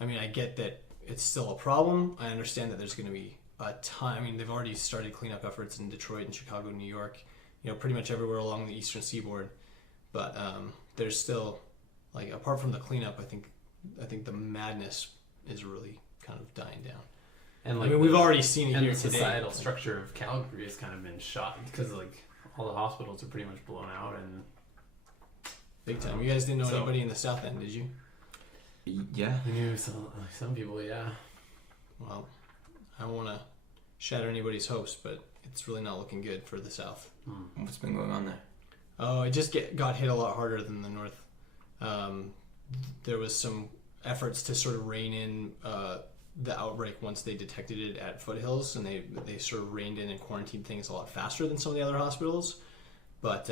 I get that it's still a problem. I understand that there's going to be a ton. I mean, they've already started cleanup efforts in Detroit and Chicago, New York, pretty much everywhere along the eastern seaboard. But there's still, like, apart from the cleanup, I think the madness is really kind of dying down. And I mean, we've already seen it and here the today. societal structure of Calgary has kind of been shot because all the hospitals are pretty much blown out and Big time. You guys didn't know So- anybody in the South End, did you? Yeah. we knew some people, yeah. Well, I don't want to shatter anybody's hopes, but it's really not looking good for the South. What's been going on there? Oh, it just got hit a lot harder than the North. There was some efforts to sort of rein in the outbreak once they detected it at Foothills, and they sort of reined in and quarantined things a lot faster than some of the other hospitals. But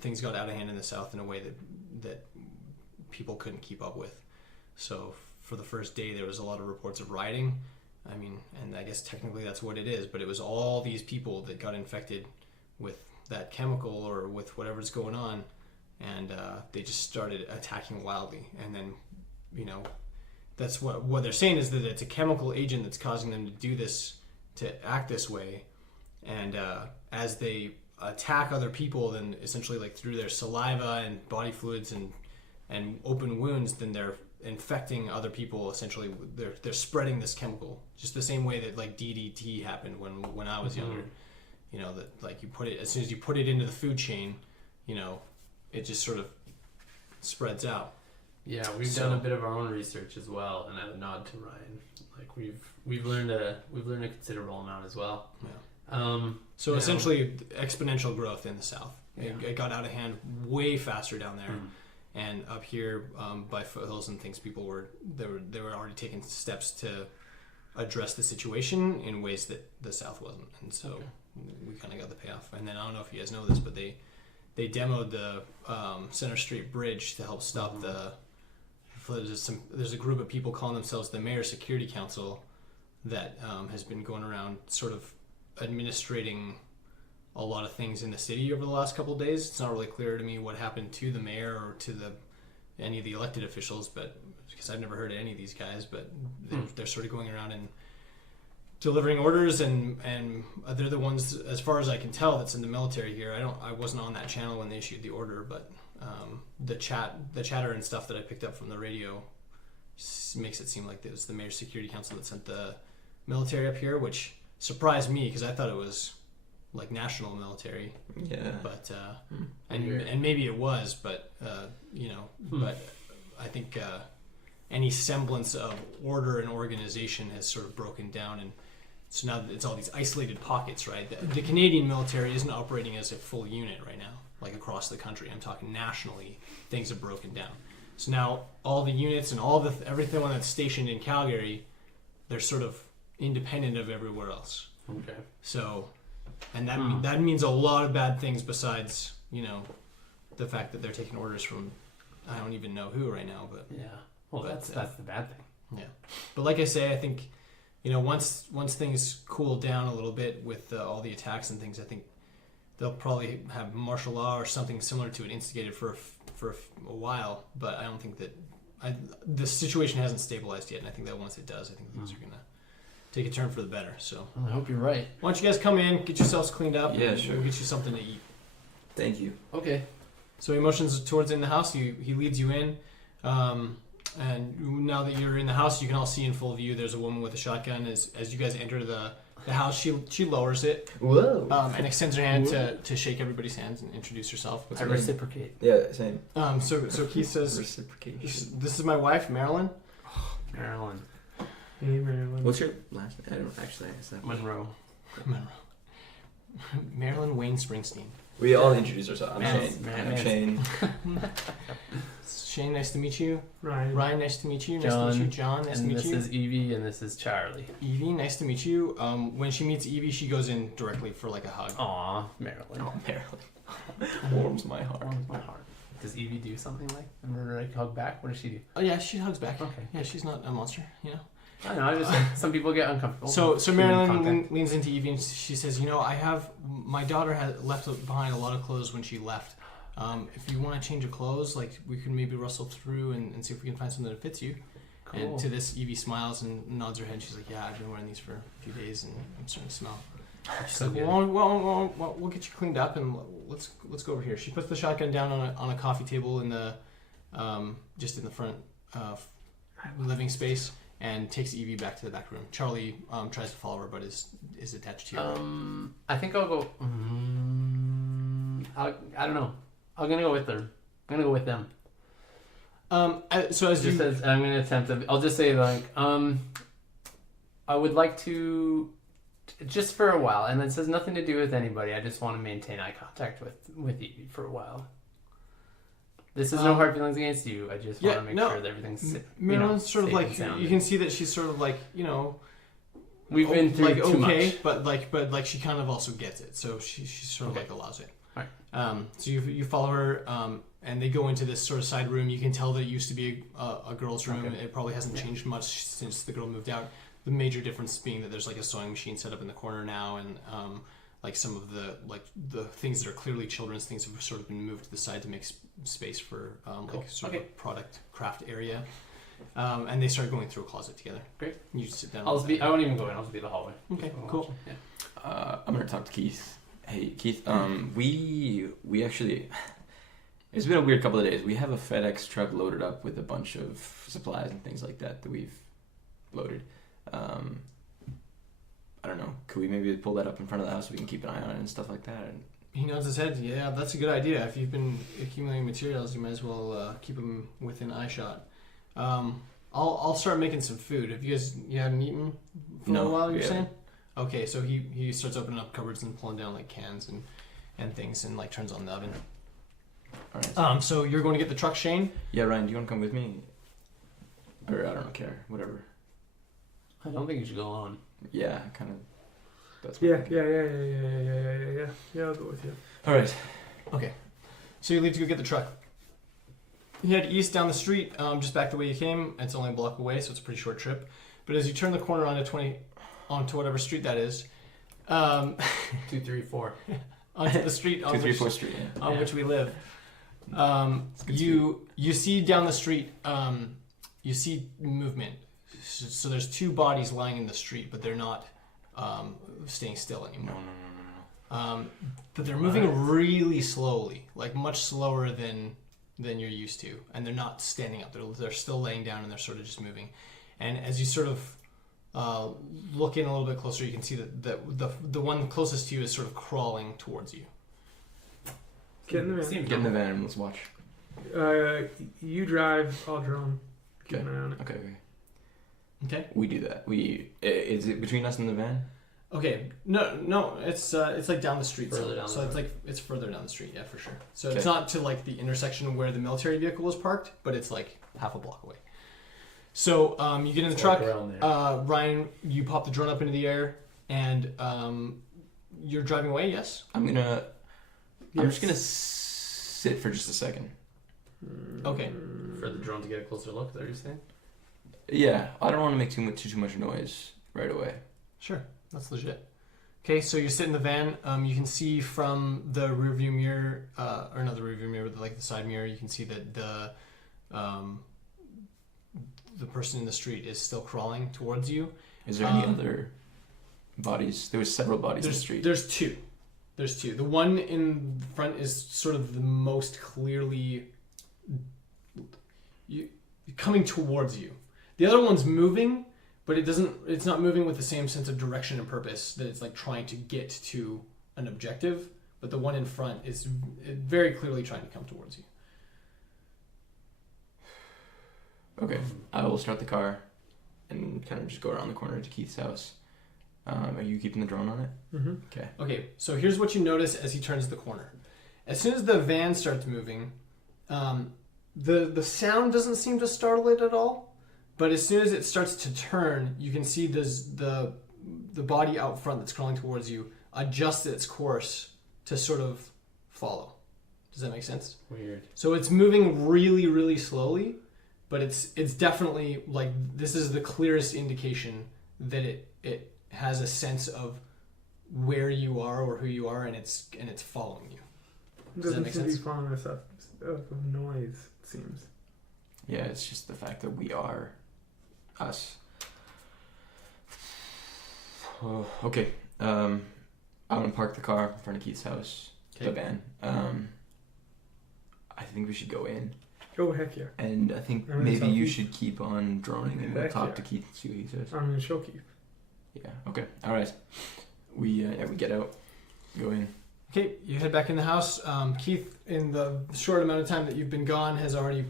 things got out of hand in the South in a way that people couldn't keep up with. So for the first day, there was a lot of reports of rioting. I mean, and I guess technically that's what it is, but it was all these people that got infected with that chemical or with whatever's going on, and they just started attacking wildly. And then, that's what they're saying is that it's a chemical agent that's causing them to do this, to act this way. And as they attack other people, then essentially like through their saliva and body fluids and open wounds, then they're infecting other people. Essentially, they're spreading this chemical, just the same way that like DDT happened when I was younger. That like you put it, as soon as you put it into the food chain, it just sort of spreads out. Yeah, we've done a bit of our own research as well, and a nod to Ryan. Like we've learned a considerable amount as well. Yeah. So Yeah. essentially, exponential growth in the South. Yeah. It got out of hand way faster down there, and up here by Foothills and things, people were already taking steps to address the situation in ways that the South wasn't, and so we kind of got the payoff. And then I don't know if you guys know this, but they demoed the Center Street Bridge to help stop the. There's a group of people calling themselves the Mayor Security Council that has been going around sort of administrating a lot of things in the city over the last couple of days. It's not really clear to me what happened to the mayor or to any of the elected officials, but because I've never heard of any of these guys, but they're sort of going around and delivering orders, and they're the ones, as far as I can tell, that's in the military here. I wasn't on that channel when they issued the order, but the chatter and stuff that I picked up from the radio makes it seem like it was the Mayor's Security Council that sent the military up here, which surprised me because I thought it was like national military. Yeah. But and maybe it was, but but I think any semblance of order and organization has sort of broken down, and so now it's all these isolated pockets, right? The Canadian military isn't operating as a full unit right now, like across the country. I'm talking nationally, things have broken down. So now all the units and everything that's stationed in Calgary, they're sort of independent of everywhere else. Okay. So, and that means a lot of bad things besides, the fact that they're taking orders from I don't even know who right now, but yeah. Well, that's the bad thing. Yeah, but like I say, I think once things cool down a little bit with all the attacks and things, I think they'll probably have martial law or something similar to it instigated for a while. But I don't think that the situation hasn't stabilized yet, and I think that once it does, I think things are gonna take a turn for the better. So I hope you're right. why don't you guys come in, get yourselves cleaned up, Yeah, and sure. we'll get you something to eat. Thank you. Okay. So he motions towards in the house. He leads you in, and now that you're in the house, you can all see in full view. There's a woman with a shotgun. As you guys enter the house, she lowers it Whoa. and extends her hand to shake everybody's hands and introduce herself. I reciprocate. Yeah, same. So Keith says, Reciprocation. "This is my wife, Marilyn." Marilyn. Hey, Marilyn. What's your last name? I don't actually ask that. Monroe. Marilyn Wayne Springsteen. We all introduce ourselves. I'm Man. Shane. Shane, nice to meet you. Ryan, nice to meet you. Nice to meet you. John, nice to meet you. And this is Evie, and this is Charlie. Evie, nice to meet you. When she meets Evie, she goes in directly for like a hug. Aw, Marilyn. Oh, Marilyn. Warms my heart. Warms my heart. Does Evie do something like hug back? What does she do? Oh yeah, she hugs back. Okay. Yeah, she's not a monster, I know. I just some people get uncomfortable. So Marilyn leans into Evie and she says, my daughter had left behind a lot of clothes when she left. If you want to change your clothes, like we can maybe rustle through and see if we can find something that fits you. Cool. And to this, Evie smiles and nods her head. She's like, yeah, I've been wearing these for a few days and I'm starting to smell. She's So like, good. well, we'll get you cleaned up and let's go over here. She puts the shotgun down on a coffee table in the just in the front living space and takes Evie back to the back room. Charlie tries to follow her but is attached to you. I think I'll go. I don't know. I'm gonna go with her. I'm gonna go with them. So as Just as I'm gonna attempt to. I'll just say like I would like to. Just for a while, and it has nothing to do with anybody. I just want to maintain eye contact with Evie for a while. This is no hard feelings against you. I just want to make sure that everything's. Marilyn's sort of safe like and sound. you can see that she's sort of like We've been through like too okay, much. but she kind of also gets it, so she sort of like allows it. Right. So you follow her, and they go into this sort of side room. You can tell that it used to be a girl's room. Okay. It probably hasn't changed much since the girl moved out. The major difference being that there's like a sewing machine set up in the corner now, and like some of the things that are clearly children's things have sort of been moved to the side to make space for like sort of a product craft area. And they start going through a closet together. Great. You sit down. I won't even go in. I'll just be in the hallway. Okay, cool. Yeah. I'm gonna talk to Keith. Hey, Keith. We actually. It's been a weird couple of days. We have a FedEx truck loaded up with a bunch of supplies and things like that we've loaded. I don't know. Could we maybe pull that up in front of the house so we can keep an eye on it and stuff like that? And He nods his head. Yeah, that's a good idea. If you've been accumulating materials, you might as well keep them within eyeshot. I'll start making some food. Have you haven't eaten for a while? You're saying? Okay, so he starts opening up cupboards and pulling down like cans and things and like turns on the oven. All right. So you're going to get the truck, Shane? Yeah, Ryan, do you want to come with me? Or I don't care, whatever. I don't think you should go alone. Yeah, kind of. That's Yeah. I'll go with you. All right. Okay. So you leave to go get the truck. You head east down the street, just back the way you came. It's only a block away, so it's a pretty short trip. But as you turn the corner onto whatever street that is, 234. onto the street on 234 Street. which we live, you see down the street you see movement. So there's two bodies lying in the street, but they're not staying still anymore. No. But they're moving really slowly, like much slower than you're used to, and they're not standing up. They're still laying down, and they're sort of just moving. And as you sort of look in a little bit closer, you can see that the one closest to you is sort of crawling towards you. Get in the van. Get in the van and let's watch. You drive, I'll drone. Keep an eye on it. Okay. Okay. We do that. Is it between us and the van? Okay. No. It's like down the street. Further down so the it's like it's further down the street. Yeah, for sure. So Okay. it's not to like the intersection where the military vehicle was parked, but it's like half a block away. So you get in the truck. Ryan, you pop the drone up into the air, and you're driving away. Yes. I'm just gonna sit for just a second. Okay. For the drone to get a closer look, is that what you're saying? Yeah, I don't want to make too much noise right away. Sure, that's legit. Okay, so you sit in the van. You can see from the rearview mirror, or not the rearview mirror, but like the side mirror, you can see that the person in the street is still crawling towards you. Is there any other bodies? There was several bodies in the street. There's two. The one in front is sort of the most clearly coming towards you. The other one's moving, but it's not moving with the same sense of direction and purpose that it's like trying to get to an objective. But the one in front is very clearly trying to come towards you. Okay, I will start the car and kind of just go around the corner to Keith's house. Are you keeping the drone on it? Mm-hmm. Okay. Okay, so here's what you notice as he turns the corner. As soon as the van starts moving, the sound doesn't seem to startle it at all. But as soon as it starts to turn, you can see the body out front that's crawling towards you adjust its course to sort of follow. Does that make sense? Weird. So it's moving really, really slowly, but it's definitely like this is the clearest indication that it has a sense of where you are or who you are, and it's following you. Does that make Doesn't seem to sense? be following us up of noise, it seems. Yeah, it's just the fact that we are us. Oh, okay. I'm gonna park the car in front of Keith's house. Okay. The van. I think we should go in. Oh, heck yeah. And I think I'm gonna maybe tell you Keith. should keep on droning and we'll Heck talk yeah. to Keith and see what he says. I'm going to show Keith. Yeah, okay. Alright. We get out. Go in. Okay, you head back in the house. Keith, in the short amount of time that you've been gone, has already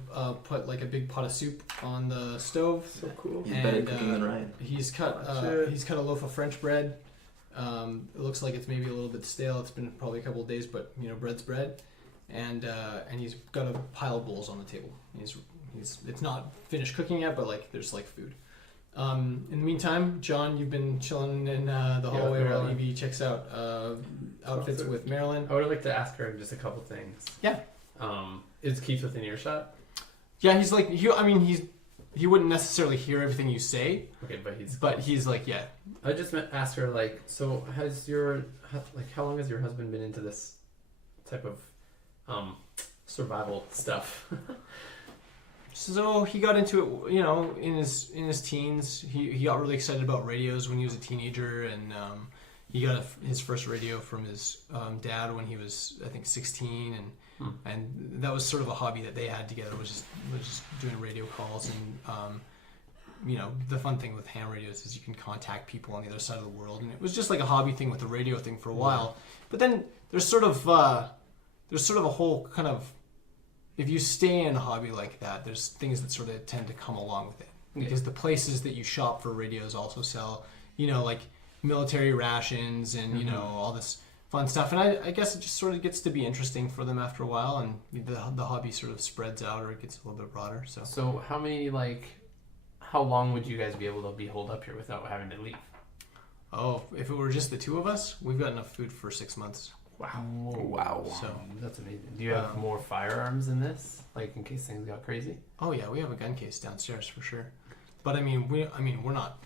put like a big pot of soup on the stove. So cool. He's better And, cooking than Ryan. He's cut Shit. he's cut a loaf of French bread. It looks like it's maybe a little bit stale. It's been probably a couple of days, but you know, bread's bread. And he's got a pile of bowls on the table. He's it's not finished cooking yet, but like there's like food. In the meantime, John, you've been chilling in the hallway while Marilyn. Evie checks out outfits with Marilyn. I would like to ask her just a couple things. Yeah. Is Keith within earshot? Yeah, he's like he wouldn't necessarily hear everything you say, Okay, but he's like, yeah. I just meant ask her like, so how long has your husband been into this type of survival stuff? So he got into it, you know, in his teens. He got really excited about radios when he was a teenager, and he got his first radio from his dad when he was, I think, 16, and that was sort of a hobby that they had together. Was just doing radio calls, and you know, the fun thing with ham radios is you can contact people on the other side of the world, and it was just like a hobby thing with the radio thing for a while. But then there's sort of a whole kind of, if you stay in a hobby like that, there's things that sort of tend to come along with it. Because the places that you shop for radios also sell, you know, like military rations and, you know, all this fun stuff. And I guess it just sort of gets to be interesting for them after a while, and the hobby sort of spreads out, or it gets a little bit broader. So how long would you guys be able to be holed up here without having to leave? Oh, if it were just the two of us, we've got enough food for 6 months. Wow. So That's amazing. Do you have more firearms in this, like in case things got crazy? oh yeah, we have a gun case downstairs for sure. But I mean, we're not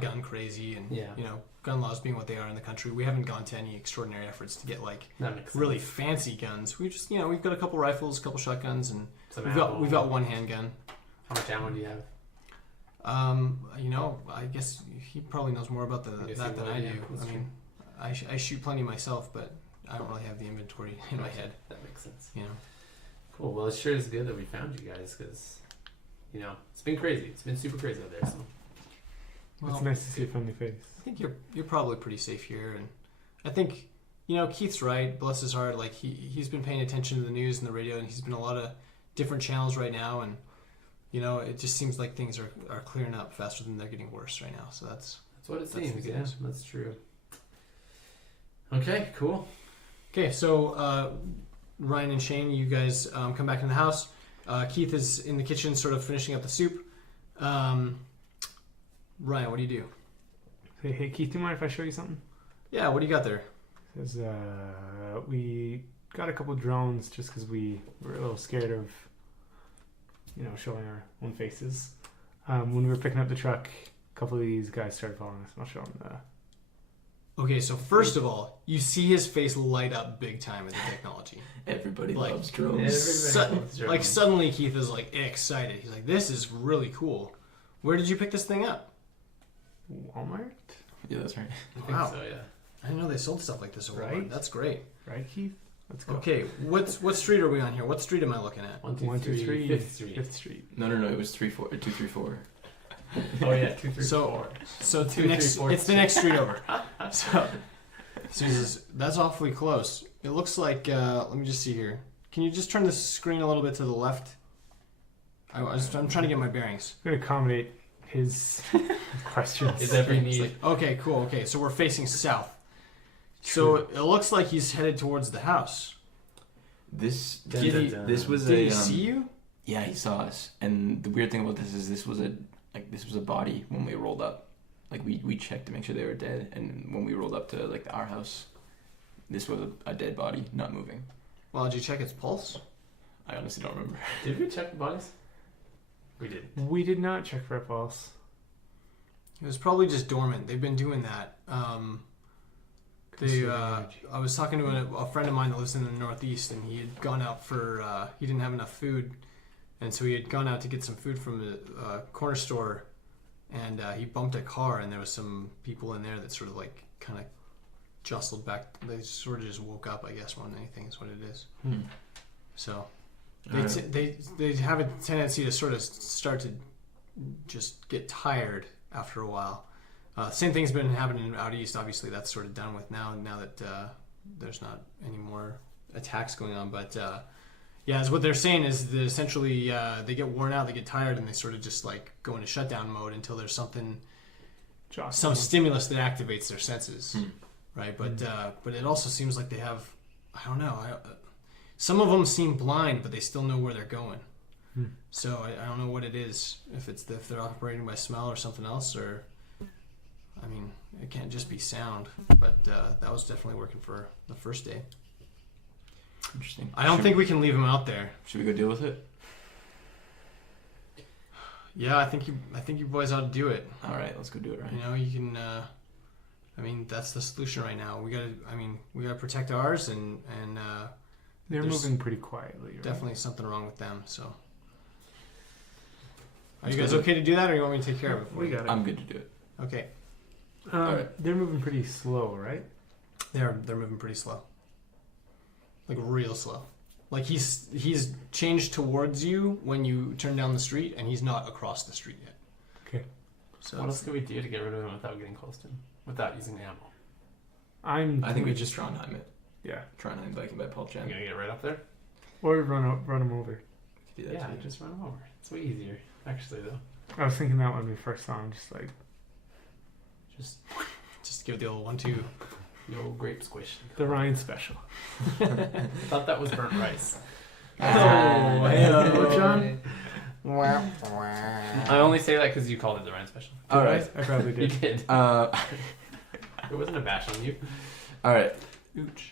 gun crazy, and Yeah. you know, gun laws being what they are in the country, we haven't gone to any extraordinary efforts to get like That makes really sense. fancy guns. We just, you know, we've got a couple rifles, a couple shotguns, and Some we've ammo. got one handgun. How much ammo do you have? I guess he probably knows more about that than I do. I mean, I shoot plenty myself, but I don't really have the inventory in my head. That makes sense. Cool. Well, it sure is good that we found you guys because, it's been crazy. It's been super crazy out there. So. Well, it's nice to see a friendly face. I think you're probably pretty safe here, and I think Keith's right. Bless his heart. Like he's been paying attention to the news and the radio, and he's been a lot of different channels right now, and it just seems like things are clearing up faster than they're getting worse right now. So that's what it seems. Yeah, that's true. Okay, cool. Okay, so Ryan and Shane, you guys come back in the house. Keith is in the kitchen, sort of finishing up the soup. Ryan, what do you do? Hey, Keith, do you mind if I show you something? Yeah, what do you got there? It says, we got a couple drones just because we were a little scared of, showing our own faces. When we were picking up the truck, a couple of these guys started following us. I'll show them the... Okay, so first of all, you see his face light up big time at the technology. Everybody loves drones. Suddenly Keith is excited. He's like, this is really cool. Where did you pick this thing up? Walmart? Yeah, that's right. Wow. So, yeah. I didn't know they sold stuff like this at Walmart. Right? That's great. Right, Keith? Let's go. Okay, what street are we on here? What street am I looking at? 1, 2, 3, 5th Street. 5th Street. No, it was 234. Oh yeah, 2, 3, 4. So Two, three, four, it's the next street over. So he says, that's awfully close. It looks like, let me just see here. Can you just turn the screen a little bit to the left? I'm trying to get my bearings. I'm going to accommodate his questions. His every need. Okay, cool. Okay, so we're facing south. So it looks like he's headed towards the house. This This was Did he see you? Yeah, he saw us. And the weird thing about this is this was a body when we rolled up. Like we checked to make sure they were dead, and when we rolled up to our house, this was a dead body, not moving. Well, did you check its pulse? I honestly don't remember. Did we check the bodies? We did. We did not check for a pulse. It was probably just dormant. They've been doing that. I was talking to a friend of mine that lives in the Northeast, and he had gone out for he didn't have enough food, and so he had gone out to get some food from a corner store, and he bumped a car, and there was some people in there that sort of kind of jostled back. They sort of just woke up, I guess, more than anything is what it is. So they have a tendency to sort of start to just get tired after a while. Same thing's been happening out east. Obviously, that's sort of done with now that there's not any more attacks going on. But as what they're saying is that essentially they get worn out, they get tired, and they sort of just go into shutdown mode until there's some stimulus that activates their senses, right? But it also seems like they have, I don't know, some of them seem blind, but they still know where they're going. So I don't know what it is, if they're operating by smell or something else, or I mean, it can't just be sound. But that was definitely working for the first day. Interesting. I don't think we can leave him out there. Should we go deal with it? Yeah, I think you boys ought to do it. All right, let's go do it. Right. You can. I mean, that's the solution right now. We gotta protect ours, and they're moving pretty quietly. Right? Definitely something wrong with them. So, are you guys okay to do that, or you want me to take care of it? We got it. I'm good to do it. Okay. All right. They're moving pretty slow, right? They're moving pretty slow. Real slow. He's changed towards you when you turn down the street, and he's not across the street yet. Okay. So what else can we do to get rid of him without getting close to him? Without using ammo? I think we just Trondheim it. Yeah. Trondheim biking by Paul Chan. You gonna get right up there? Or run him over. Do that too. Just run him over. It's way easier, actually, though. I was thinking that when we first saw him, just give it the old 1-2. The old grape squish. The Ryan special. Thought that was burnt rice. Hello, John. I only say that because you called it the Ryan special. All right. I probably You did. did. It wasn't a bash on you. All right. Ooch.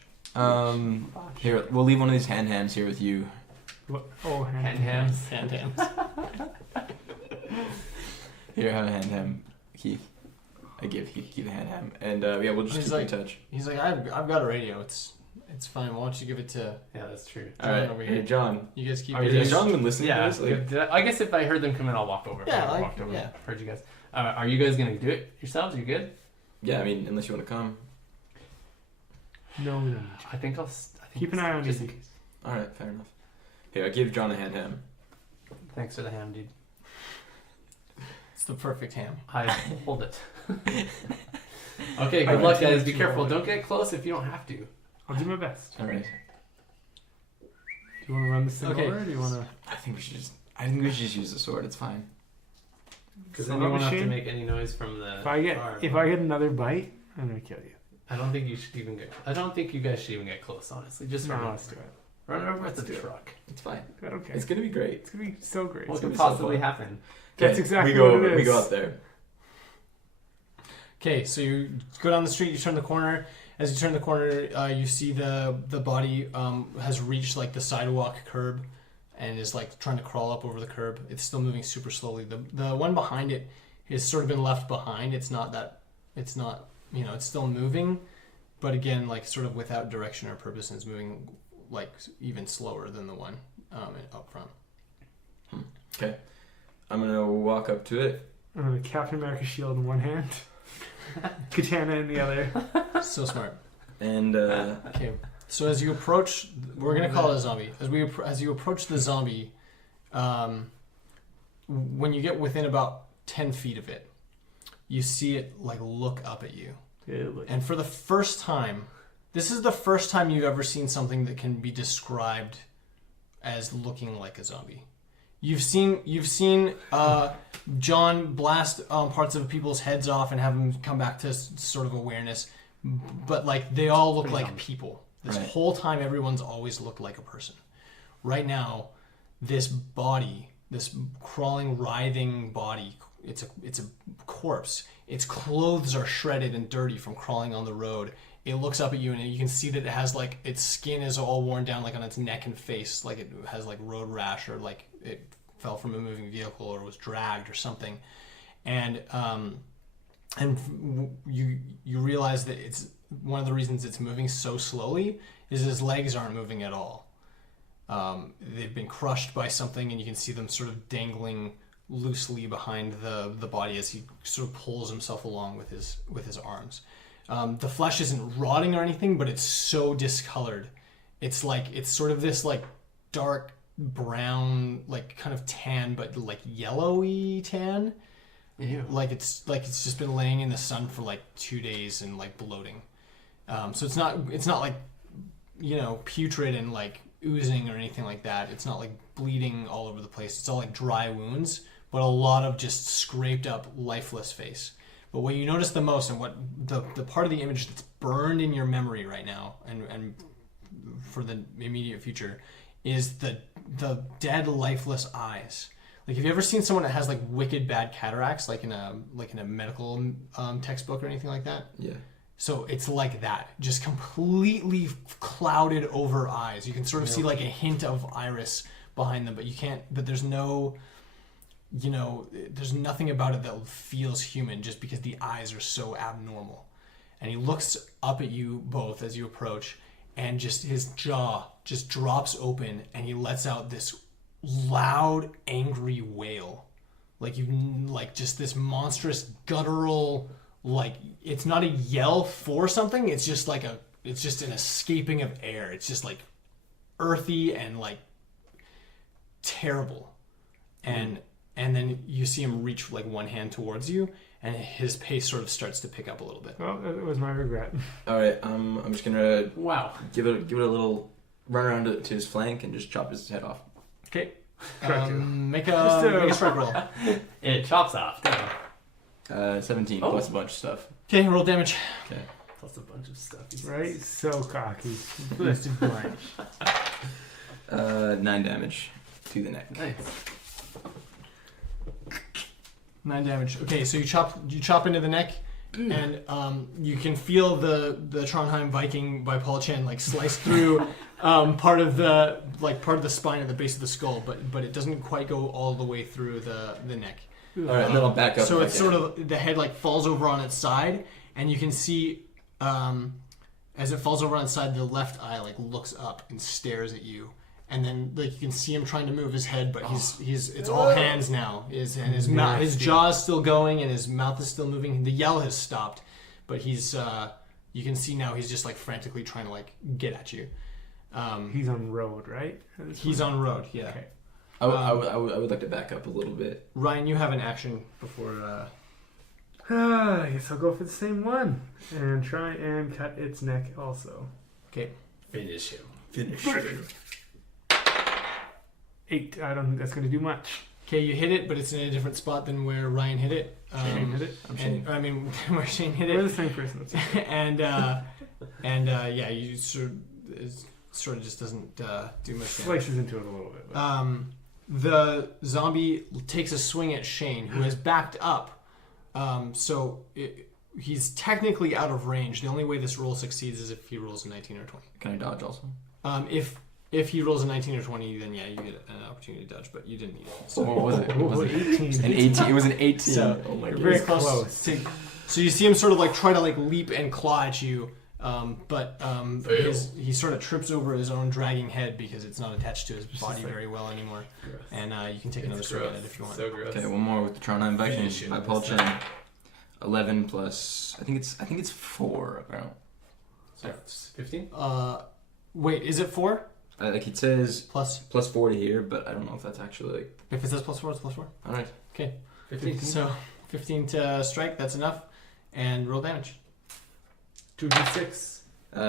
Here, we'll leave one of these hand hams here with you. What? Oh, Hand hams. Hand hams. Here, have a hand ham, Keith. I give Keith a hand ham, and we'll just keep in touch. He's like, I've got a radio. It's fine. Why don't you give it to Yeah, that's true. All right, over hey, here? John. You guys keep Are it. you Has John been listening Yeah, to this? Like, I guess if I heard them come in, I'll walk over. Yeah, I like, walked over. yeah. Heard you guys. Are you guys gonna do it yourselves? You good? yeah, I mean, unless you want to come. No, we don't. I think I'll. Keep an eye on just you. in case. All right, fair enough. Here, I gave John a ham. Thanks for the ham, dude. It's the perfect ham. I hold it. Okay, good Alright, luck, too guys. much Be careful. more. Don't get close if you don't have to. I'll do my best. All right. Do you want to run this thing Okay. over, or do you want to? I think we should just use the sword. It's fine. Because So then you I'm won't have to ashamed. make any noise from the. If I get arm. another bite, I'm gonna kill you. I don't think you should even get. I don't think you guys should even get close. Honestly, just No, run let's do it. Run over with Let's the do it. truck. It's fine. Okay. It's gonna be great. It's gonna be so great. What It's could gonna be so possibly fun. happen? That's Okay, exactly we go, what it We go is. up there. Okay, so you go down the street. You turn the corner. As you turn the corner, you see the body has reached like the sidewalk curb, and is like trying to crawl up over the curb. It's still moving super slowly. The one behind it has sort of been left behind. It's not it's still moving, but again, like sort of without direction or purpose, and it's moving like even slower than the one up front. Okay. I'm gonna walk up to it. I'm gonna Captain America shield in one hand, katana in the other. So smart. And Okay, so as you approach, we're gonna call it a zombie. As you approach the zombie, when you get within about 10 feet of it, you see it like look up at you, and for the first time, this is the first time you've ever seen something that can be described as looking like a zombie. You've seen John blast parts of people's heads off and have them come back to sort of awareness, but like they all look like people. This Right. whole time, everyone's always looked like a person. Right now, this body, this crawling, writhing body, it's a corpse. Its clothes are shredded and dirty from crawling on the road. It looks up at you, and you can see that it has like its skin is all worn down, like on its neck and face, like it has like road rash, or like it fell from a moving vehicle or was dragged or something. And you realize that it's one of the reasons it's moving so slowly is his legs aren't moving at all. They've been crushed by something, and you can see them sort of dangling loosely behind the body as he sort of pulls himself along with his arms. The flesh isn't rotting or anything, but it's so discolored. It's sort of this like dark brown, like kind of tan, but like yellowy tan. Ew. Like it's just been laying in the sun for like 2 days and like bloating. So it's not like, putrid and like oozing or anything like that. It's not like bleeding all over the place. It's all like dry wounds, but a lot of just scraped up, lifeless face. But what you notice the most, and what the part of the image that's burned in your memory right now, and for the immediate future, is the dead, lifeless eyes. Like, have you ever seen someone that has like wicked bad cataracts, like in a medical textbook or anything like that? yeah. So it's like that, just completely clouded over eyes. You can sort of see like a hint of iris behind them, but you can't. But there's no, there's nothing about it that feels human, just because the eyes are so abnormal. And he looks up at you both as you approach, and just his jaw just drops open, and he lets out this loud, angry wail, like just this monstrous guttural. Like, it's not a yell for something, it's just an escaping of air. It's just like earthy and like terrible. And then you see him reach like one hand towards you, and his pace sort of starts to pick up a little bit. Well, that was my regret. All right. I'm just gonna Wow. give it a little run around to his flank and just chop his head off. Okay. Correct. Make a strike roll. It chops off. Damn. 17 Oh. plus a bunch of stuff. Okay, roll damage. Okay. Plus a bunch of stuff. he says. Right? So cocky. Blessed bunch. 9 damage to the neck. Nice. 9 damage. Okay, so you chop into the neck, and you can feel the Trondheim Viking by Paul Chen like slice through part of the spine at the base of the skull, but it doesn't quite go all the way through the neck. All right, and then I'll back up. So if I it's can. sort of the head like falls over on its side, and you can see as it falls over on its side, the left eye like looks up and stares at you. And then, like, you can see him trying to move his head, but it's all hands now. His mouth, his jaw is still going, and his mouth is still moving. The yell has stopped, but he's, you can see now he's just like frantically trying to like get at you. He's on road, right? He's on road, yeah. Okay. I would like to back up a little bit. Ryan, you have an action before. I guess I'll go for the same one and try and cut its neck also. Okay. Finish him. 8. I don't think that's going to do much. Okay, you hit it, but it's in a different spot than where Ryan hit it. Shane hit it. I'm Shane. I mean, where Shane hit We're it. the same person. and yeah, you sort of just doesn't do much damage. Slices into it a little bit. But. The zombie takes a swing at Shane, who has backed up. He's technically out of range. The only way this roll succeeds is if he rolls a 19 or 20. Can I dodge also? If he rolls a 19 or 20, then yeah, you get an opportunity to dodge, but you didn't need it. So, What was it? What was it? 18. An 18. It was an 18. So, oh my you're god. very It's close. So you see him sort of like try to like leap and claw at you, but he sort of trips over his own dragging head because it's not attached to his body very well anymore. Gross. And you can take another swing at it if you want. So gross. Okay, one more with the Tron Finish Viking. it. I Paul Chen. 11 plus. I think it's 4 apparently. So 15. Wait, is it 4 Like it says plus? plus 4 to here, but I don't know if that's actually like. If it says plus 4, it's plus 4. All right. Okay. 15. So 15 to strike. That's enough. And roll damage. 2d6.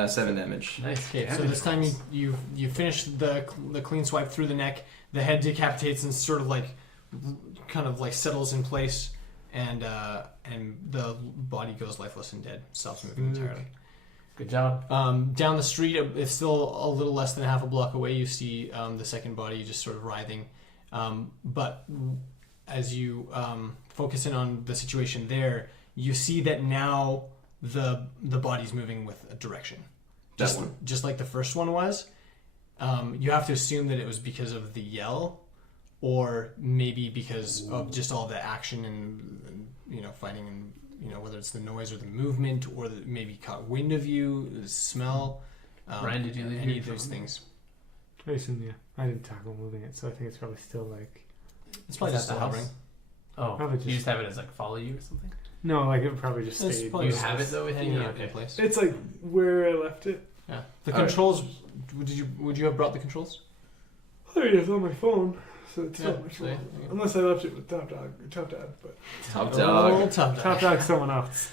7 damage. Nice. Okay, so this time you finish the clean swipe through the neck. The head decapitates and sort of like kind of like settles in place, and the body goes lifeless and dead, stops moving entirely. Good job. Down the street, it's still a little less than half a block away. You see the second body just sort of writhing, but as you focus in on the situation there, you see that now the body's moving with a direction. Just like the first one was. You have to assume that it was because of the yell, or maybe because of just all the action and fighting, and whether it's the noise or the movement, or maybe caught wind of you, the smell. Ryan, did you leave any your of those phone? things? I assume, yeah. I didn't tackle moving it, so I think it's probably still like. It's probably Is just that the the house? hovering. Oh, Probably you just have it as like follow you or something? No, like it probably just It's stayed. probably You just have it though with you? hanging out Okay. in place. It's like where I left it. Yeah. The All right. controls. Would you have brought the controls? Oh, yeah, it's on my phone, so it's Yeah, not much so more. yeah. Unless I left it with Top Dad, but Top Oh, dog. top Top dog. Dog's someone else.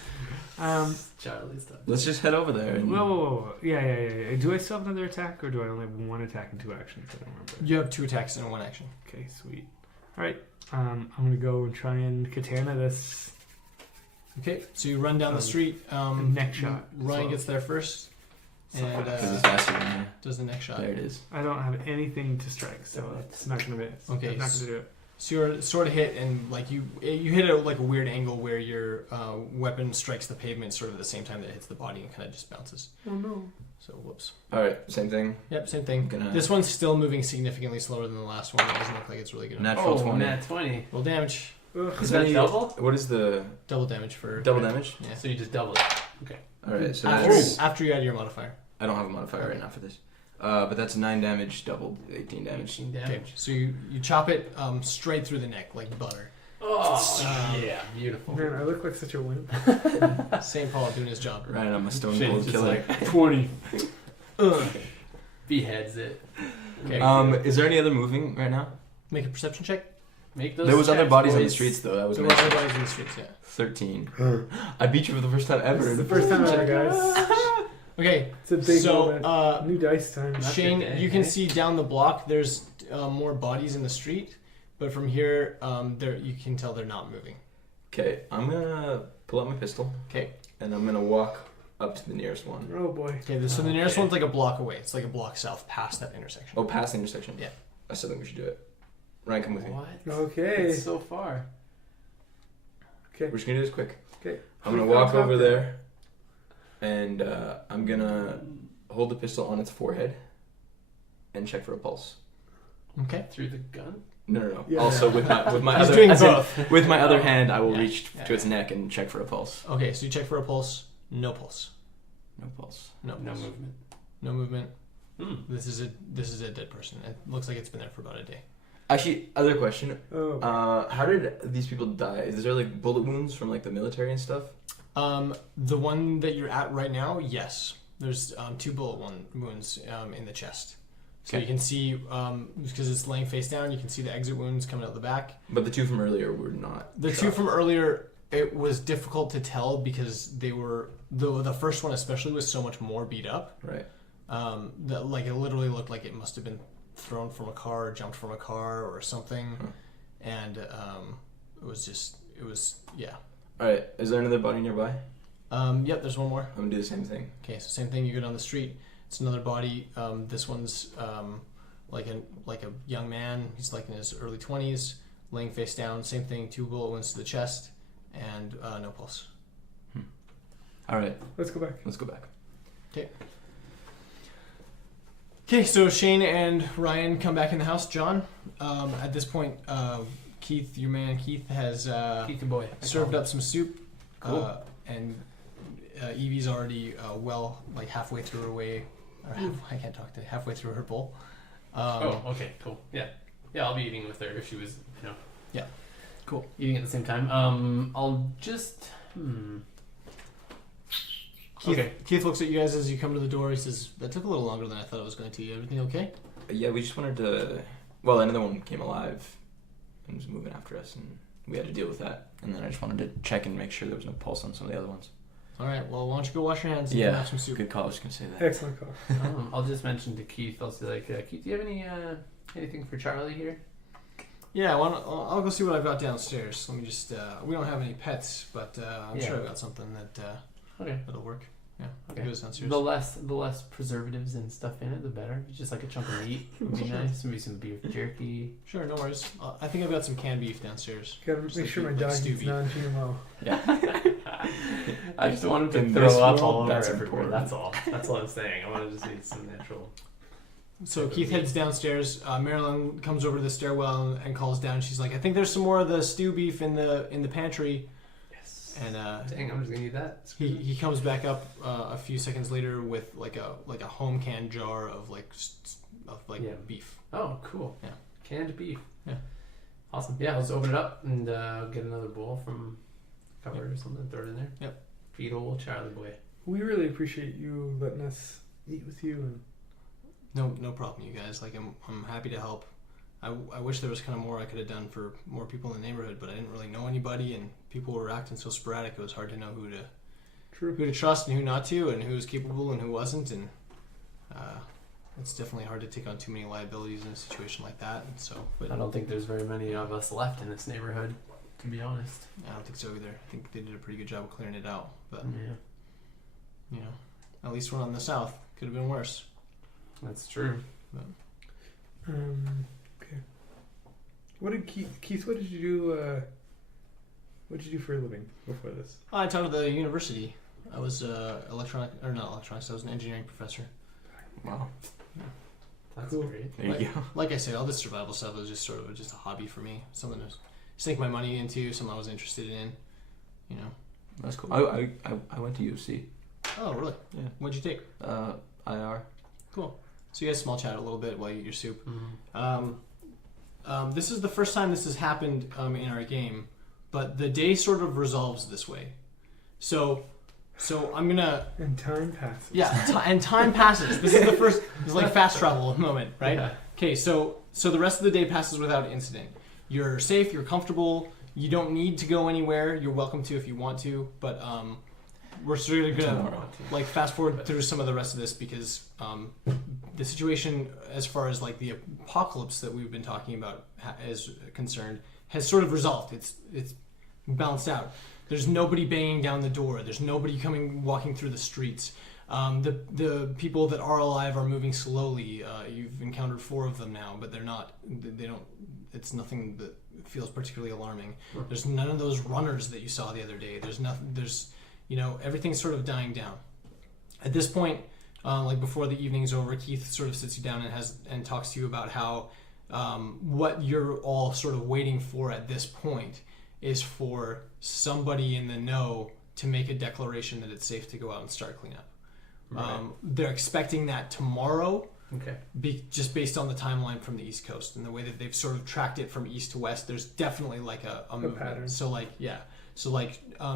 Charlie's stuff. Let's just head over there. And Whoa. Yeah. Do I still have another attack, or do I only have one attack and 2 actions? I don't remember. You have 2 attacks and 1 action. Okay, sweet. All right. I'm gonna go and try and katana this. Okay, so you run down the street. Neck shot as Ryan well. gets there first, and Because it's faster than me. does the neck shot. There it is. I don't have anything to strike, so it's not gonna miss. Okay, I'm not gonna do it. So you're sort of hit, and like you hit it at like a weird angle where your weapon strikes the pavement sort of at the same time that it hits the body and kind of just bounces. Oh no. So whoops. All right, same thing. Yep, same thing. Gonna- This one's still moving significantly slower than the last one. It doesn't look like it's really good. Natural 20. Nat 20. Roll damage. Ugh. Is that double? What is the Double damage for double damage? Yeah. So you just double it. All right, so After, that's, after you add your modifier. I don't have a modifier right now for this. But that's 9 damage doubled, 18 damage. 18 Okay, damage. so you chop it straight through the neck like butter. Oh, yeah. Beautiful. Man, I look like such a wimp. St. Paul doing his job. Right, I'm a stone Shane's cold just killer. like 20. beheads it. Okay. Is there any other moving right now? Make a perception check. Make those There was other checks, bodies on the boys. streets though. That was There were mentioned. other bodies in the streets, yeah. 13. I beat you for the first time ever. This is the first time ever, guys. Okay, It's a big so moment. New dice time. Not Shane, your day, you can eh? see down the block there's more bodies in the street, but from here, there you can tell they're not moving. Okay, I'm gonna pull out my pistol. Okay. And I'm gonna walk up to the nearest one. Oh boy. Okay, so the nearest Okay. one's like a block away. It's like a block south past that intersection. Oh, past the intersection. Yeah. I still think we should do it. Ryan, come with me. What? Okay. It's so far. We're just gonna do this quick. Okay. I'm gonna walk over there, and I'm gonna hold the pistol on its forehead, and check for a pulse. Okay. Through the gun? No. Yeah. Also with my He's other doing as in, both. with my other hand, I will Yeah. reach Yeah. to its neck and check for a pulse. Okay, so you check for a pulse. No pulse. No pulse. No pulse. movement. No movement. Hmm. This is a dead person. It looks like it's been there for about a day. Actually, other question. Oh. How did these people die? Is there like bullet wounds from like the military and stuff? The one that you're at right now, yes. There's 2 bullet wounds in the chest. So Okay. you can see, because it's laying face down, you can see the exit wounds coming out the back. But the 2 from earlier were not. The 2 from earlier, it was difficult to tell because they were the first one especially was so much more beat up. Right. That like it literally looked like it must have been thrown from a car, or jumped from a car, or something, and it was yeah. All right. Is there another body nearby? Yep, there's one more. I'm gonna do the same thing. Okay, so same thing. You go down the street. It's another body. This one's like a young man. He's like in his early 20s, laying face down. Same thing. 2 bullet wounds to the chest, and no pulse. All right. Let's go back. Let's go back. Okay, so Shane and Ryan come back in the house. John, at this point, Keith, your man Keith, has Keith and boy. served up some soup. Cool. And Evie's already like halfway through her way. Or I can't talk to halfway through her bowl. Okay, cool. Yeah, I'll be eating with her if she was, Yeah, cool. eating at the same time. I'll just. Keith looks at you guys as you come to the door. He says, "That took a little longer than I thought it was going to. Everything okay?" Yeah, we just wanted to. Well, another one came alive and was moving after us, and we had to deal with that. And then I just wanted to check and make sure there was no pulse on some of the other ones. All right. Well, why don't you go wash your hands and Yeah, have some soup? good call. I was gonna say that. Excellent call. I'll just mention to Keith. I'll say like, Keith, do you have anything for Charlie here? Yeah, I'll go see what I've got downstairs. Let me just. We don't have any pets, but I'm sure I've got something that'll work. Yeah. Okay. It goes downstairs. The less preservatives and stuff in it, the better. Just like a chunk of meat would be nice. Maybe some beef jerky. Sure, no worries. I think I've got some canned beef downstairs. Gotta Just make like sure my like dog stew eats beef. non-GMO. I just want him to In throw this up world, all over that's everywhere. important. That's all. That's all I'm saying. I want to just eat some natural. So Keith heads downstairs. Marilyn comes over to the stairwell and calls down. She's like, "I think there's some more of the stew beef in the pantry." Yes. And dang, I'm just gonna eat that. he comes back up a few seconds later with like a home canned jar of Yeah. beef. Oh, cool. Yeah. Canned beef. Yeah. Awesome. Yeah, I'll just open it up and get another bowl from cupboard or something. Throw it in there. Yep. Feed old Charlie boy. We really appreciate you letting us eat with you. And No problem, you guys. Like I'm happy to help. I wish there was kind of more I could have done for more people in the neighborhood, but I didn't really know anybody, and people were acting so sporadic. It was hard to know who to trust and who not to, and who was capable and who wasn't. And it's definitely hard to take on too many liabilities in a situation like that. And so, but I don't think there's very many of us left in this neighborhood, to be honest. I don't think so either. I think they did a pretty good job of clearing it out. But Yeah, at least we're not in the south. Could have been worse. that's true. okay. What did Keith? What did you do? What did you do for a living before this? I taught at the university. I was not electronics. I was an engineering professor. Wow. That's Cool. great. There you go. Like I said, all this survival stuff was just sort of just a hobby for me. Something to sink my money into. Something I was interested in. That's cool. I went to UC. Oh, really? Yeah. What'd you take? IR. Cool. So you guys small chat a little bit while you eat your soup. Mm-hmm. This is the first time this has happened in our game, but the day sort of resolves this way. So I'm gonna. And time passes. Yeah, and time passes. This is the first. It's like fast travel moment, right? Yeah. Okay, so the rest of the day passes without incident. You're safe. You're comfortable. You don't need to go anywhere. You're welcome to if you want to, but we're sort of gonna like fast forward through some of the rest of this because the situation, as far as like the apocalypse that we've been talking about is concerned, has sort of resolved. It's balanced out. There's nobody banging down the door. There's nobody walking through the streets. The people that are alive are moving slowly. You've encountered 4 of them now, but they don't. It's nothing that feels particularly alarming. There's none of those runners that you saw the other day. There's nothing. Everything's sort of dying down. At this point, like before the evening's over, Keith sort of sits you down and talks to you about how what you're all sort of waiting for at this point is for somebody in the know to make a declaration that it's safe to go out and start cleanup. Right. They're expecting that tomorrow. Okay. Just based on the timeline from the East Coast and the way that they've sort of tracked it from east to west, there's definitely like a movement. pattern. So like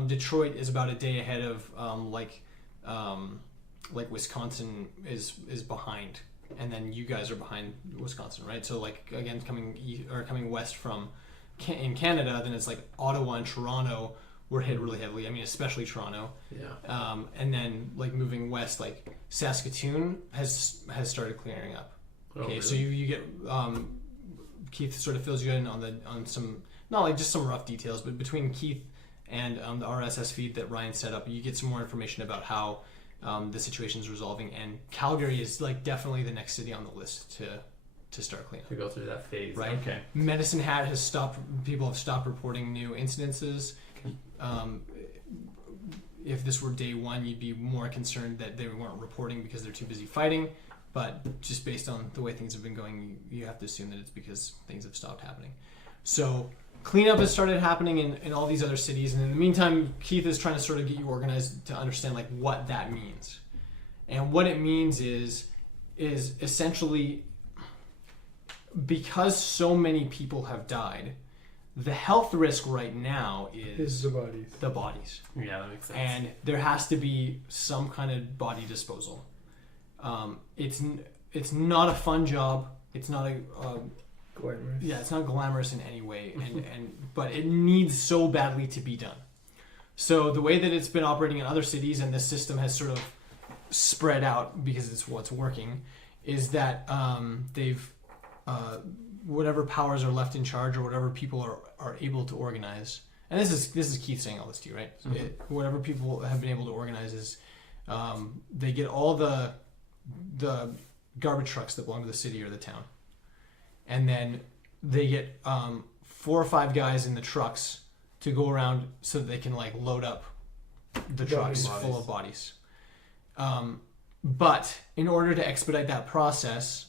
Detroit is about a day ahead of Wisconsin is behind, and then you guys are behind Wisconsin, right? So like again coming west from in Canada, then it's like Ottawa and Toronto were hit really heavily. I mean, especially Toronto. Yeah. And then like moving west, like Saskatoon has started clearing up. Okay, really? so you get Keith sort of fills you in on some, not like just some rough details, but between Keith and the RSS feed that Ryan set up, you get some more information about how the situation is resolving. And Calgary is like definitely the next city on the list to start cleaning up. To go through that phase. Right. Okay. Medicine Hat has stopped. People have stopped reporting new incidences. If this were day one, you'd be more concerned that they weren't reporting because they're too busy fighting. But just based on the way things have been going, you have to assume that it's because things have stopped happening. So cleanup has started happening in all these other cities. And in the meantime, Keith is trying to sort of get you organized to understand like what that means. And what it means is essentially because so many people have died, the health risk right now is the bodies. The bodies. Yeah, that makes sense. And there has to be some kind of body disposal. It's not a fun job. It's not a Glamorous. it's not glamorous in any way, but it needs so badly to be done. So the way that it's been operating in other cities, and this system has sort of spread out because it's what's working, is that they've whatever powers are left in charge or whatever people are able to organize, and this is Keith saying all this to you, right? Mm-hmm. Whatever people have been able to organize is they get all the garbage trucks that belong to the city or the town, and then they get 4 or 5 guys in the trucks to go around so that they can like load up the trucks full of bodies. But in order to expedite that process,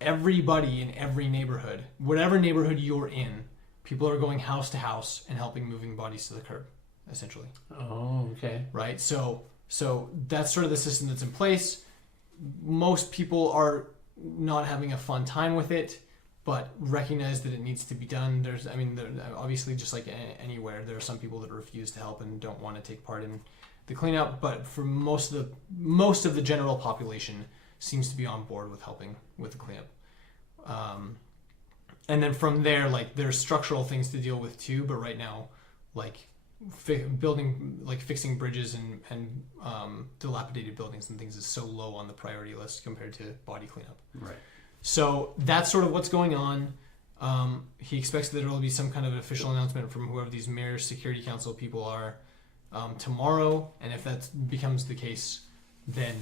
everybody in every neighborhood, whatever neighborhood you're in, people are going house to house and helping moving bodies to the curb, essentially. Oh, okay. Right? So that's sort of the system that's in place. Most people are not having a fun time with it, but recognize that it needs to be done. There, obviously, just like anywhere, there are some people that refuse to help and don't want to take part in the cleanup. But for most of the general population, seems to be on board with helping with the cleanup. And then from there, like there's structural things to deal with too. But right now, like fixing bridges and dilapidated buildings and things is so low on the priority list compared to body cleanup. Right. So that's sort of what's going on. He expects that there will be some kind of official announcement from whoever these mayor's security council people are tomorrow. And if that becomes the case, then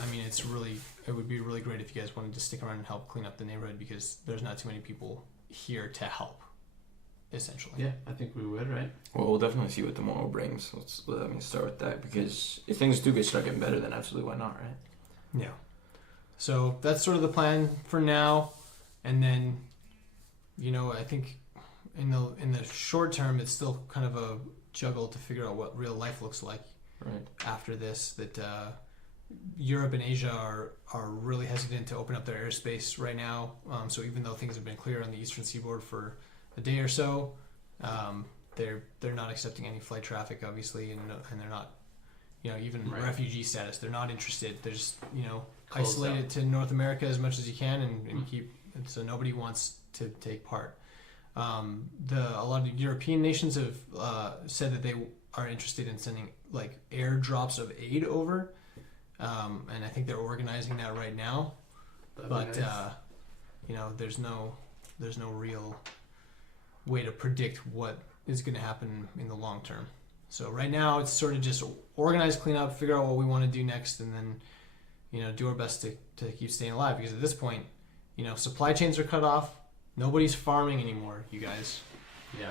I mean, it would be really great if you guys wanted to stick around and help clean up the neighborhood because there's not too many people here to help, essentially. Yeah, I think we would, right? Well, we'll definitely see what tomorrow brings. Let me start with that because if things do start getting better, then absolutely why not, right? Yeah. So that's sort of the plan for now, and then, I think in the short term, it's still kind of a juggle to figure out what real life looks like. Right. After this, that Europe and Asia are really hesitant to open up their airspace right now. So even though things have been clear on the eastern seaboard for a day or so, they're not accepting any flight traffic, obviously, and they're not, even refugee status. They're not interested. They're just isolate it to North America as much as you can and keep it so nobody wants to take part. A lot of European nations have said that they are interested in sending like airdrops of aid over. And I think they're organizing that right now. That'd be nice. There's no real way to predict what is going to happen in the long term. So right now it's sort of just organize, clean up, figure out what we want to do next, and then do our best to keep staying alive. Because at this point, supply chains are cut off. Nobody's farming anymore, you guys. Yeah.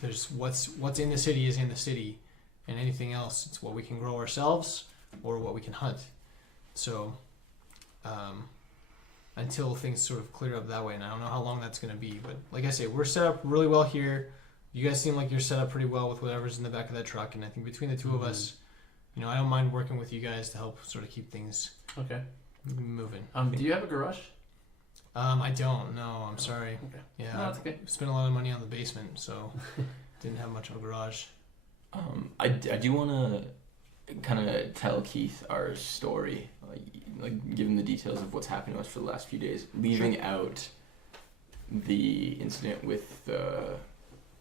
There's what's in the city is in the city, and anything else, it's what we can grow ourselves or what we can hunt. So until things sort of clear up that way, and I don't know how long that's going to be, but like I say, we're set up really well here. You guys seem like you're set up pretty well with whatever's in the back of that truck, and I think between the two of us, I don't mind working with you guys to help sort of keep things Okay. moving. Do you have a garage? I don't. No, I'm sorry. Okay. Yeah, No, that's okay. I spent a lot of money on the basement, so didn't have much of a garage. I do want to kind of tell Keith our story, like give him the details of what's happened to us for the last few days, leaving out the incident with the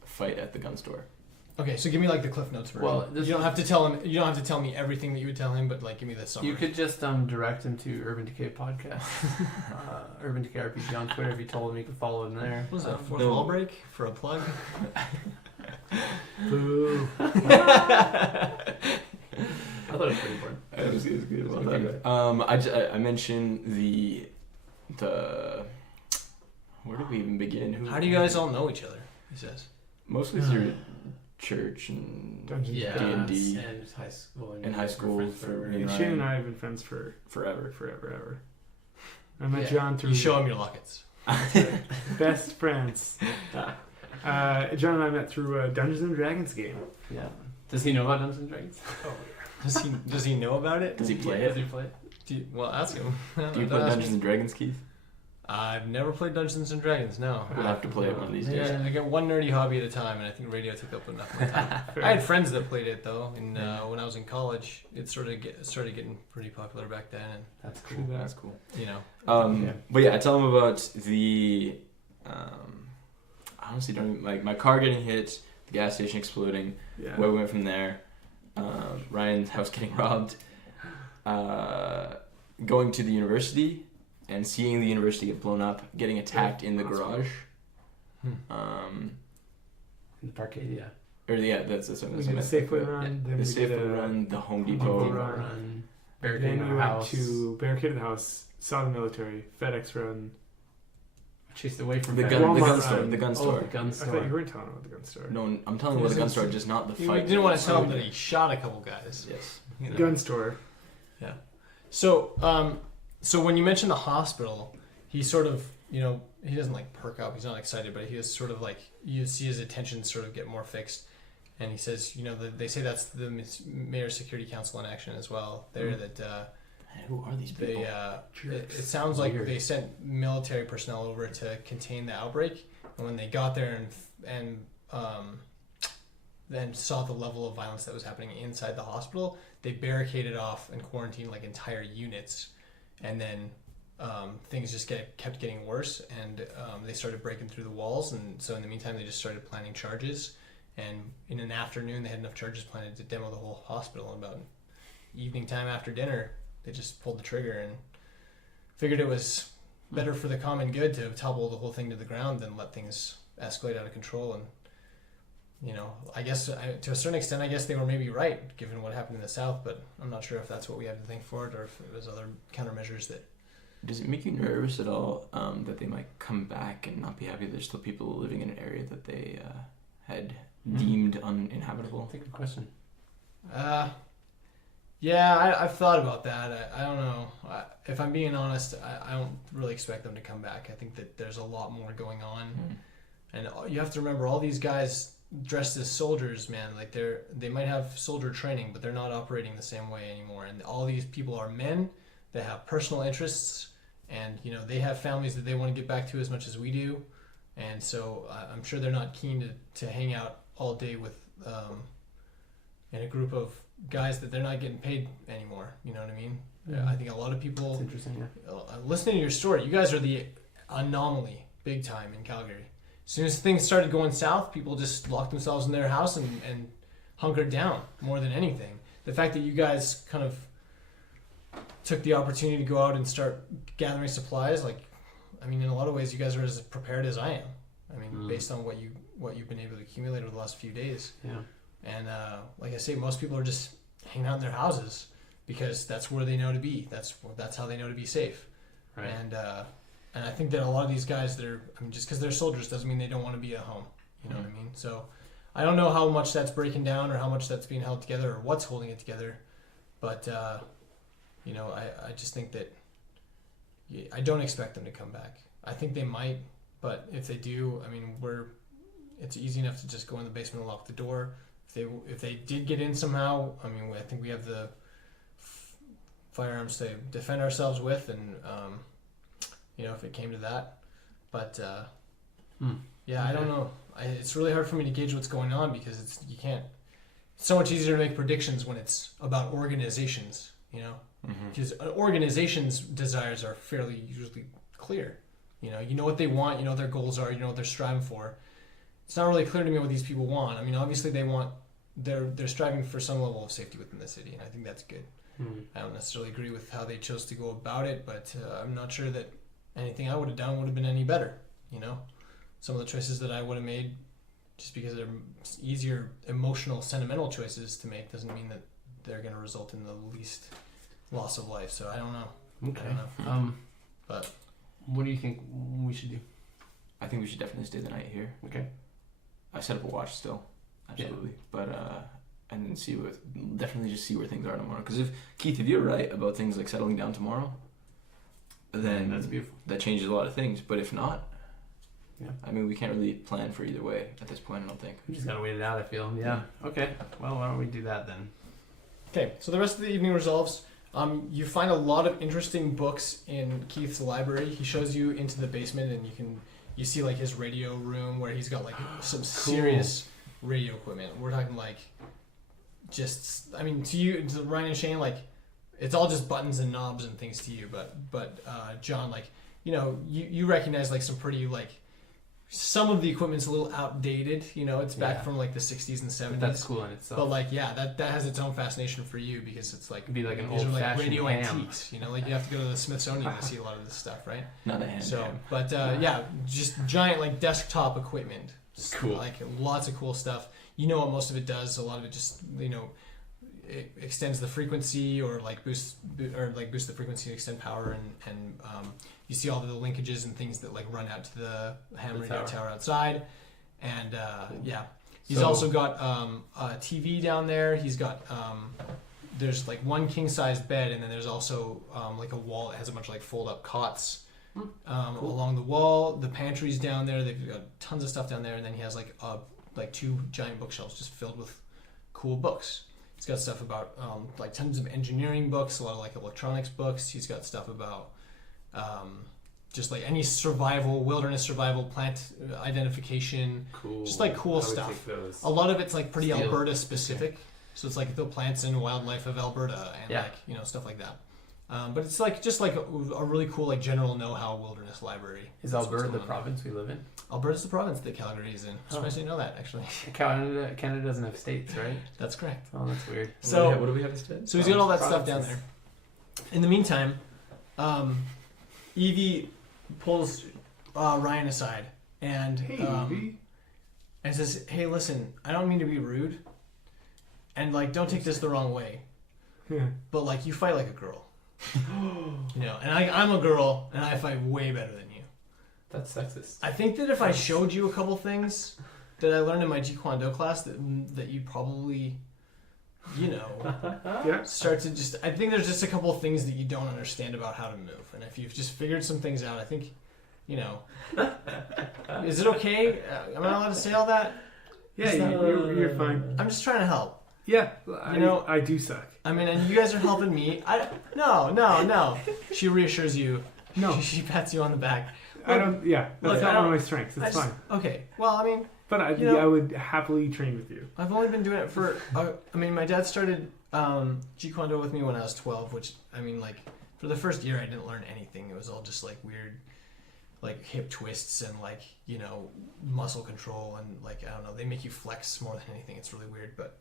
fight at the gun store. Okay, so give me like the Cliff Notes version. Well, you don't have to tell him. You don't have to tell me everything that you would tell him, but like give me the summary. You could just direct him to Urban Decay Podcast, Urban Decay RPG on Twitter. If you told him, you could follow him there. What was that? Fourth no. wall break for a plug? Boo. I thought it was pretty important. It was good. Well Okay. done. I mentioned the where did we even begin? How do you guys all know each other? He says. Mostly through church and Dungeons Yeah, D&D. and high school. In high school for And Shane and I have been friends for forever. ever. I met Yeah. John through You show him your lockets. best friends. John and I met through a Dungeons and Dragons game. Yeah. Does he know about Dungeons and Dragons? Does he know about it? Does he play Does it? he play it? Well, ask him. Do you play Dungeons and Dragons, Keith? I've never played Dungeons and Dragons. No. We'll have to play it one of these days. Yeah, I get one nerdy hobby at a time, and I think radio took up enough of my time. I had friends that played it though, and when I was in college, it started getting pretty popular back then, and That's cool. That's cool. Yeah. But yeah, I tell him about the. I honestly don't even, like my car getting hit, the gas station exploding, Yeah. where we went from there, Ryan's house getting robbed, going to the university and seeing the university get blown up, getting attacked in the garage. In the parkade, yeah. Or yeah, that's We what did a Safeway run. Yeah. Then The we Safeway did a run, the Home Depot Depot run. Run. Barricading Then we our went house. to barricaded the house, saw the military, FedEx run. Chased away from the FedEx. gun, the Walmart gun store, run. the gun Oh, store. the gun I store. thought you weren't telling about the gun store. No, I'm telling you about the gun store, just not the you fight. didn't want to tell him that he shot a couple guys. Yes. You know? Gun store. So, so when you mentioned the hospital, he sort of, he doesn't like perk up. He's not excited, but he is sort of like, you see his attention sort of get more fixed. And he says, they say that's the Mayor's Security Council in action as well. There that Who are these people? it sounds like Weird. they sent military personnel over to contain the outbreak. And when they got there and then saw the level of violence that was happening inside the hospital, they barricaded off and quarantined like entire units. And then things just kept getting worse, and they started breaking through the walls. And so in the meantime, they just started planning charges. And in an afternoon, they had enough charges planned to demo the whole hospital. And about evening time after dinner, they just pulled the trigger and figured it was better for the common good to topple the whole thing to the ground than let things escalate out of control. And I guess to a certain extent, I guess they were maybe right given what happened in the South. But I'm not sure if that's what we have to thank for it, or if it was other countermeasures that. Does it make you nervous at all that they might come back and not be happy there's still people living in an area that they had deemed uninhabitable? That's a good question. Yeah, I've thought about that. I don't know. If I'm being honest, I don't really expect them to come back. I think that there's a lot more going on. And you have to remember, all these guys dressed as soldiers, man, like they might have soldier training, but they're not operating the same way anymore. And all these people are men that have personal interests, and they have families that they want to get back to as much as we do. And so I'm sure they're not keen to hang out all day with in a group of guys that they're not getting paid anymore. You know what I mean? Yeah. I think a lot of people It's interesting, yeah. listening to your story, you guys are the anomaly big time in Calgary. As soon as things started going south, people just locked themselves in their house and hunkered down more than anything. The fact that you guys kind of took the opportunity to go out and start gathering supplies, in a lot of ways, you guys are as prepared as I am. Based on what you've been able to accumulate over the last few days. Yeah. And like I say, most people are just hanging out in their houses because that's where they know to be. That's how they know to be safe. Right. And I think that a lot of these guys that are, just because they're soldiers doesn't mean they don't want to be at home. You know what I mean? So I don't know how much that's breaking down or how much that's being held together or what's holding it together. But, I just think that I don't expect them to come back. I think they might, but if they do, it's easy enough to just go in the basement and lock the door. If if they did get in somehow, I mean, I think we have the firearms to defend ourselves with, and if it came to that, but I don't know. It's really hard for me to gauge what's going on because it's so much easier to make predictions when it's about organizations, because an organization's desires are fairly usually clear. You know what they want, you know what their goals are, you know what they're striving for. It's not really clear to me what these people want. I mean, obviously they're striving for some level of safety within the city, and I think that's good. I don't necessarily agree with how they chose to go about it, but I'm not sure that anything I would have done would have been any better. Some of the choices that I would have made, just because they're easier emotional, sentimental choices to make, doesn't mean that they're going to result in the least loss of life. So I don't know. Okay. I don't know. But what do you think we should do? I think we should definitely stay the night here. Okay. I set up a watch still, absolutely. But and then definitely just see where things are tomorrow. Because if you're right about things like settling down tomorrow, then that's beautiful. That changes a lot of things. But if not, yeah. I mean, we can't really plan for either way at this point, I don't think. We just gotta wait it out, I feel. Yeah. Okay. Well, why don't we do that then? okay, so the rest of the evening resolves. You find a lot of interesting books in Keith's library. He shows you into the basement, and you see like his radio room where he's got like some serious radio equipment. We're talking like to you, to Ryan and Shane, like it's all just buttons and knobs and things to you. But John, like you recognize like some pretty like. Some of the equipment's a little outdated, it's back from like the 60s and 70s. But that's cool in itself. But like, that has its own fascination for you because it's like, it'd be like an these are like old-fashioned radio ham. antiques, like you have to go to the Smithsonian to see a lot of this stuff, right? Not a hand. So, but just giant like desktop equipment. Cool. Like lots of cool stuff. You know what most of it does. A lot of it just, it extends the frequency or boost the frequency and extend power and you see all the linkages and things that like run out to the ham radio tower outside, and he's also got a TV down there. He's got there's like one king size bed, and then there's also like a wall that has a bunch of like fold up cots along the wall. The pantry's down there. They've got tons of stuff down there, and then he has like two giant bookshelves just filled with cool books. He's got stuff about like tons of engineering books, a lot of like electronics books. He's got stuff about just like any wilderness survival, plant identification, just like cool stuff. A lot of it's like pretty Alberta specific, so it's like the plants and wildlife of Alberta and stuff like that. But it's like just like a really cool like general know-how wilderness library. Is Alberta the province we live in? Alberta's the province that Calgary is in. I'm surprised you know that, actually. Canada doesn't have states, right? That's correct. Oh, that's weird. So what do we have instead? So he's got all that stuff down there. In the meantime, Evie pulls Ryan aside and and says, "Hey, listen, I don't mean to be rude, and like don't take this the wrong way, but like you fight like a girl." And I'm a girl and I fight way better than you. That's sexist. I think that if I showed you a couple things that I learned in my Jeet Kune Do class that you probably start to just, I think there's just a couple of things that you don't understand about how to move, and if you've just figured some things out, I think is it okay? Am I allowed to say all that? Yeah, you're fine. I'm just trying to help. Yeah, I do suck. I mean, and you guys are helping me. No. She reassures you. No. She pats you on the back. I don't. Yeah, that's not one of my strengths. It's fine. Okay. Well, I mean. But I would happily train with you. I've only been doing it for. My dad started Jeet Kune Do with me when I was 12, which like for the first year I didn't learn anything. It was all just like weird, like hip twists and like muscle control and like I don't know. They make you flex more than anything. It's really weird, but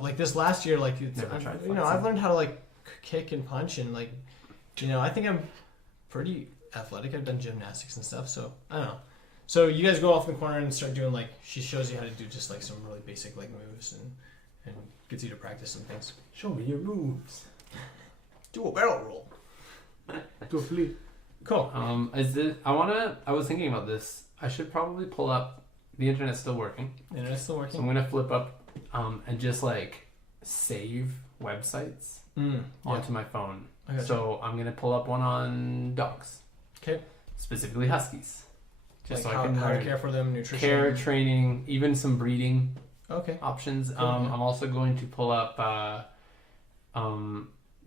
like this last year, like I've learned how to like kick and punch and like I think I'm pretty athletic. I've done gymnastics and stuff, so I don't know. So you guys go off in the corner and start doing like she shows you how to do just like some really basic like moves and gets you to practice some things. Show me your moves. Do a barrel roll. Do a flip. Cool. I was thinking about this. I should probably pull up. The internet's still working. The internet's still working. So I'm gonna flip up and just like save websites onto my phone. So I'm gonna pull up one on dogs. Okay. Specifically huskies. Just like so I can how to care for them, nutrition. Care, training, even some breeding. Okay. options. Cool, yeah. I'm also going to pull up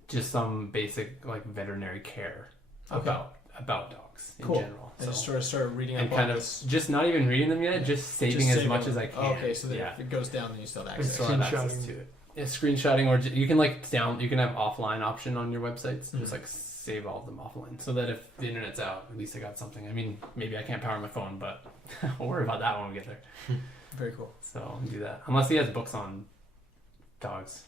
just some basic like veterinary care Okay. about dogs in Cool. general. I just So, sort of started reading up and on kind of this. just not even reading them yet, just saving Just as saving much them. as I can. Oh, okay, so that yeah. if it goes down, then you still have And access. Still have access Screenshotting. to it. Yeah, screenshotting, or you can like you can have offline option on your websites. Mhm. Just like save all of them offline, so that if the internet's out, at least I got something. I mean, maybe I can't power my phone, but I'll worry about that when we get there. Very cool. So I'll do that. Unless he has books on dogs.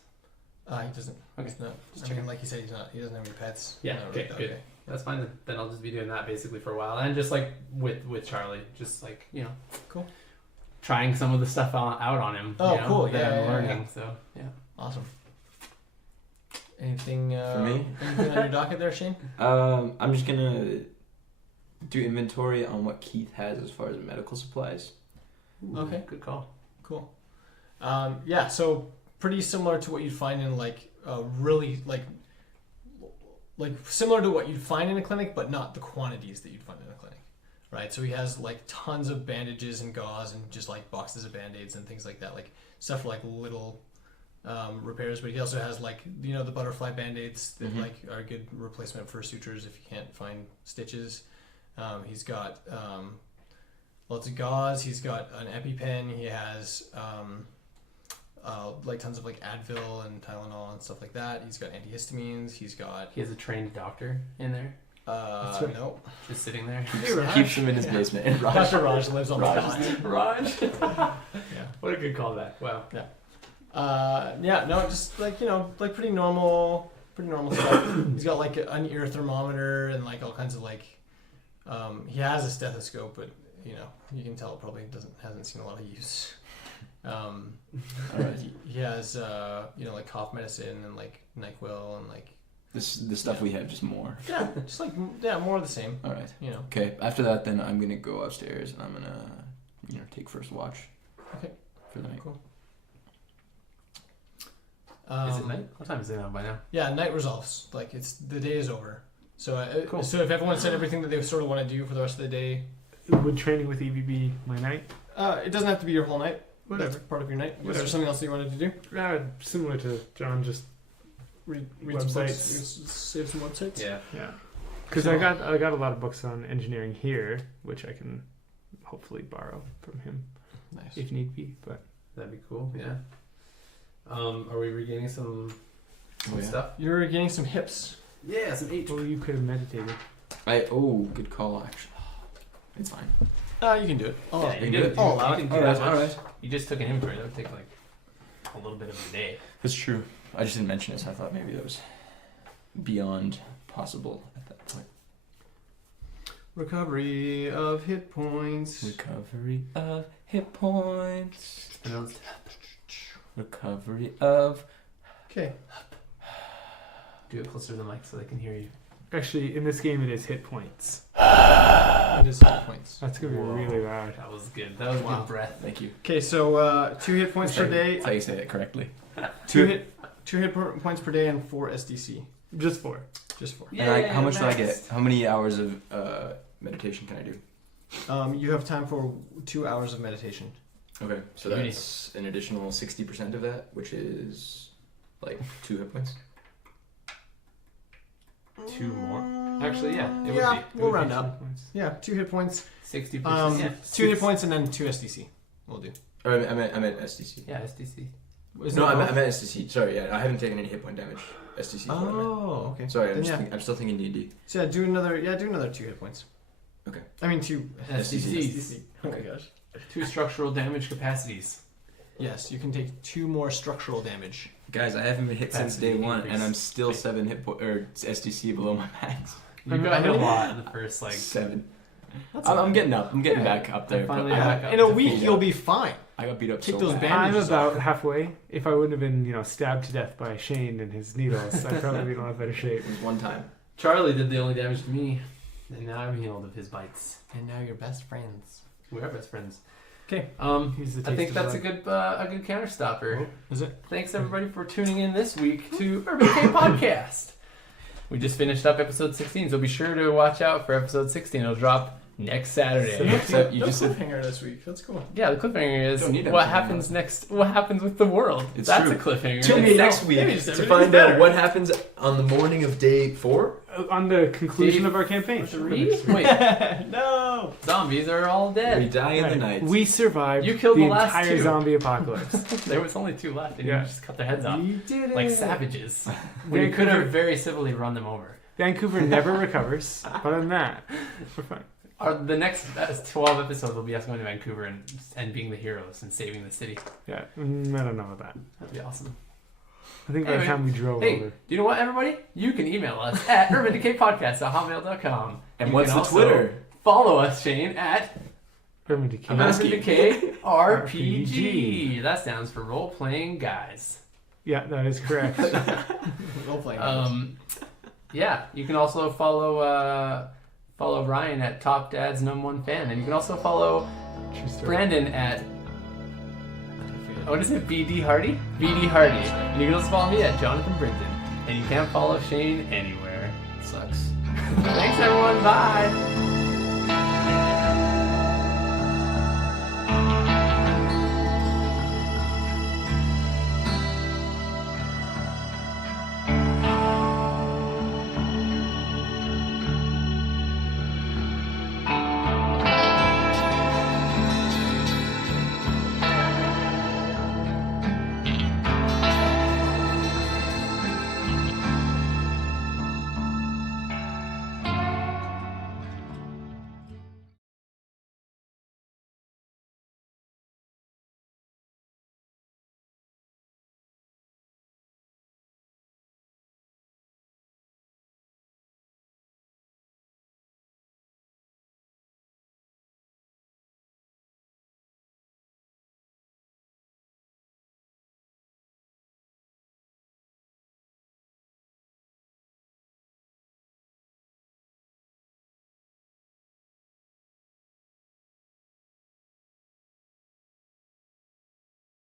He doesn't. Okay. He's not. Just I checking. mean, like you said, he doesn't have any pets. Yeah, No, okay, right, good. That's fine then. Then I'll just be doing that basically for a while, and just like with Charlie, just like Cool. trying some of the stuff out on him. Oh, you know, cool. that Yeah, I'm yeah, learning. yeah. So yeah. Awesome. Anything For me? Anything on your docket there, Shane? I'm just gonna do inventory on what Keith has as far as medical supplies. Ooh, Okay. Good call. Cool. Yeah, so pretty similar to what you'd find in like really like similar to what you'd find in a clinic, but not the quantities that you'd find in a clinic, right? So he has like tons of bandages and gauze and just like boxes of band-aids and things like that, like stuff for like little repairs. But he also has like the butterfly band-aids that Mhm. like are a good replacement for sutures if you can't find stitches. He's got lots of gauze. He's got an EpiPen. He has like tons of like Advil and Tylenol and stuff like that. He's got antihistamines. He's got He has a trained doctor in there, right. no. just sitting there. Hey, Raj. Keeps them in his basement. And Raj, Dr. Raj lives on the spot. Raj. Yeah. What a good callback. Wow. Yeah, no, just like like pretty normal stuff. He's got like an ear thermometer and like all kinds of like he has a stethoscope, but you can tell it probably hasn't seen a lot of use. Alright. He has like cough medicine and like NyQuil and like the stuff we have, just more. just like more of the same. All right. You know. Okay. After that, then I'm gonna go upstairs and I'm gonna take first watch. Okay. For the night. Cool. Is it night? What time is it now by now? Yeah, night resolves. Like the day is over. So Cool. so if everyone said everything that they sort of want to do for the rest of the day, Would training with Evie be my night? it doesn't have to be your whole night. Whatever. That's part of your night. Was Whatever. there something else that you wanted to do? Similar to John, just Read Websites. some books, save some websites. Yeah. yeah. Because I got a lot of books on engineering here, which I can hopefully borrow from him Nice. if need be. But That'd be cool. Yeah. Are we regaining some Oh, yeah. stuff? You're getting some hips. Yeah, some H. well, you could have meditated. Good call. Actually, it's fine. You can do it. Oh, Yeah, you did. I'll allow You it. can do that All much. right. You just took an inventory. That would take like a little bit of a day. That's true. I just didn't mention it, so I thought maybe that was beyond possible at that point. Recovery of hit points. Recovery of hit points. Pronounced. Recovery of. Okay. Do it closer to the mic so they can hear you. Actually, in this game, it is hit points. It is hit points. That's gonna be Whoa. really loud. That was good. That was Wow. good breath. Thank you. Okay, so 2 hit points per day. That's how you say it correctly. Two hit points per day and 4 SDC. Just 4. Just 4. And how much do I Max. get? How many hours of meditation can I do? You have time for 2 hours of meditation. Okay, so Beauty. that's an additional 60% of that, which is like 2 hit points. 2 more. Actually, yeah. It Yeah, would be. we'll round up. Yeah, 2 hit points. 60%. Yeah. 2 hit points and then 2 SDC. We'll do. Or I meant SDC. Yeah, SDC. Isn't No, it I both? meant SDC. Sorry, yeah, I haven't taken any hit point damage. SDC. is what I meant. Oh, okay. Sorry, Then yeah. I'm still thinking D&D. So do another 2 hit points. Okay. I mean 2 SDCs. Oh my gosh. 2 structural damage capacities. Yes, you can take 2 more structural damage. Guys, I haven't been hit since day Capacity 1, and increase. I'm still 7 hit point or SDC below my max. You got hit a lot in the first, like... 7. That's I'm alright. getting up. I'm getting Yeah. back up there. Finally but back up. In a to week, full you'll up. be fine. I got beat up Take so those bad. bandages. I'm about halfway. If I wouldn't have been, stabbed to death by Shane and his needles, I'd probably be in a lot better shape. It was one time. Charlie did the only damage to me, and now I'm healed of his bites. And now you're best friends. We are best friends. Okay. He's the I taste think of that's blood. a good counter stopper. Is it? Thanks everybody for tuning in this week to UrbanDecayPodcast. We just finished up episode 16, so be sure to watch out for episode 16. It'll drop next Saturday. So you No just said cliffhanger this week. That's cool. Yeah, the cliffhanger is Don't need that what cliffhanger. happens next. What happens with the world? It's That's true. a cliffhanger. Tune in itself. next week Maybe just to everything's find out better. what happens on the morning of day 4. On the conclusion Day of our campaign. 3? Wait, No. zombies are all We dead. die in the Right. night. We survived You killed the the last entire 2. zombie apocalypse. There was only 2 left, and Yeah. you just cut their heads off We did like it. savages. We could have very civilly run them over. Vancouver never recovers. But other than that, we're fine. The next 12 episodes will be us going to Vancouver and being the heroes and saving the city. Yeah, I don't know about that. That'd be awesome. I think by the Anyway, time we drove Hey, over. do you know what, everybody? You can email us at UrbanDecayPodcast@hotmail.com. And You what's can the also Twitter? Follow us, Shane, at Urban Decay. I'm asking. UrbanDecayRPG. That stands for Role Playing Guys. Yeah, that is correct. Role playing. Yeah, you can also follow Ryan at Top Dad's #1 fan, and you can also follow True story. Brandon at what is it? BD Hardy. BD Hardy. And you can also follow me at Jonathan Brinton, and you can't follow Shane anywhere. Sucks. Thanks, everyone. Bye.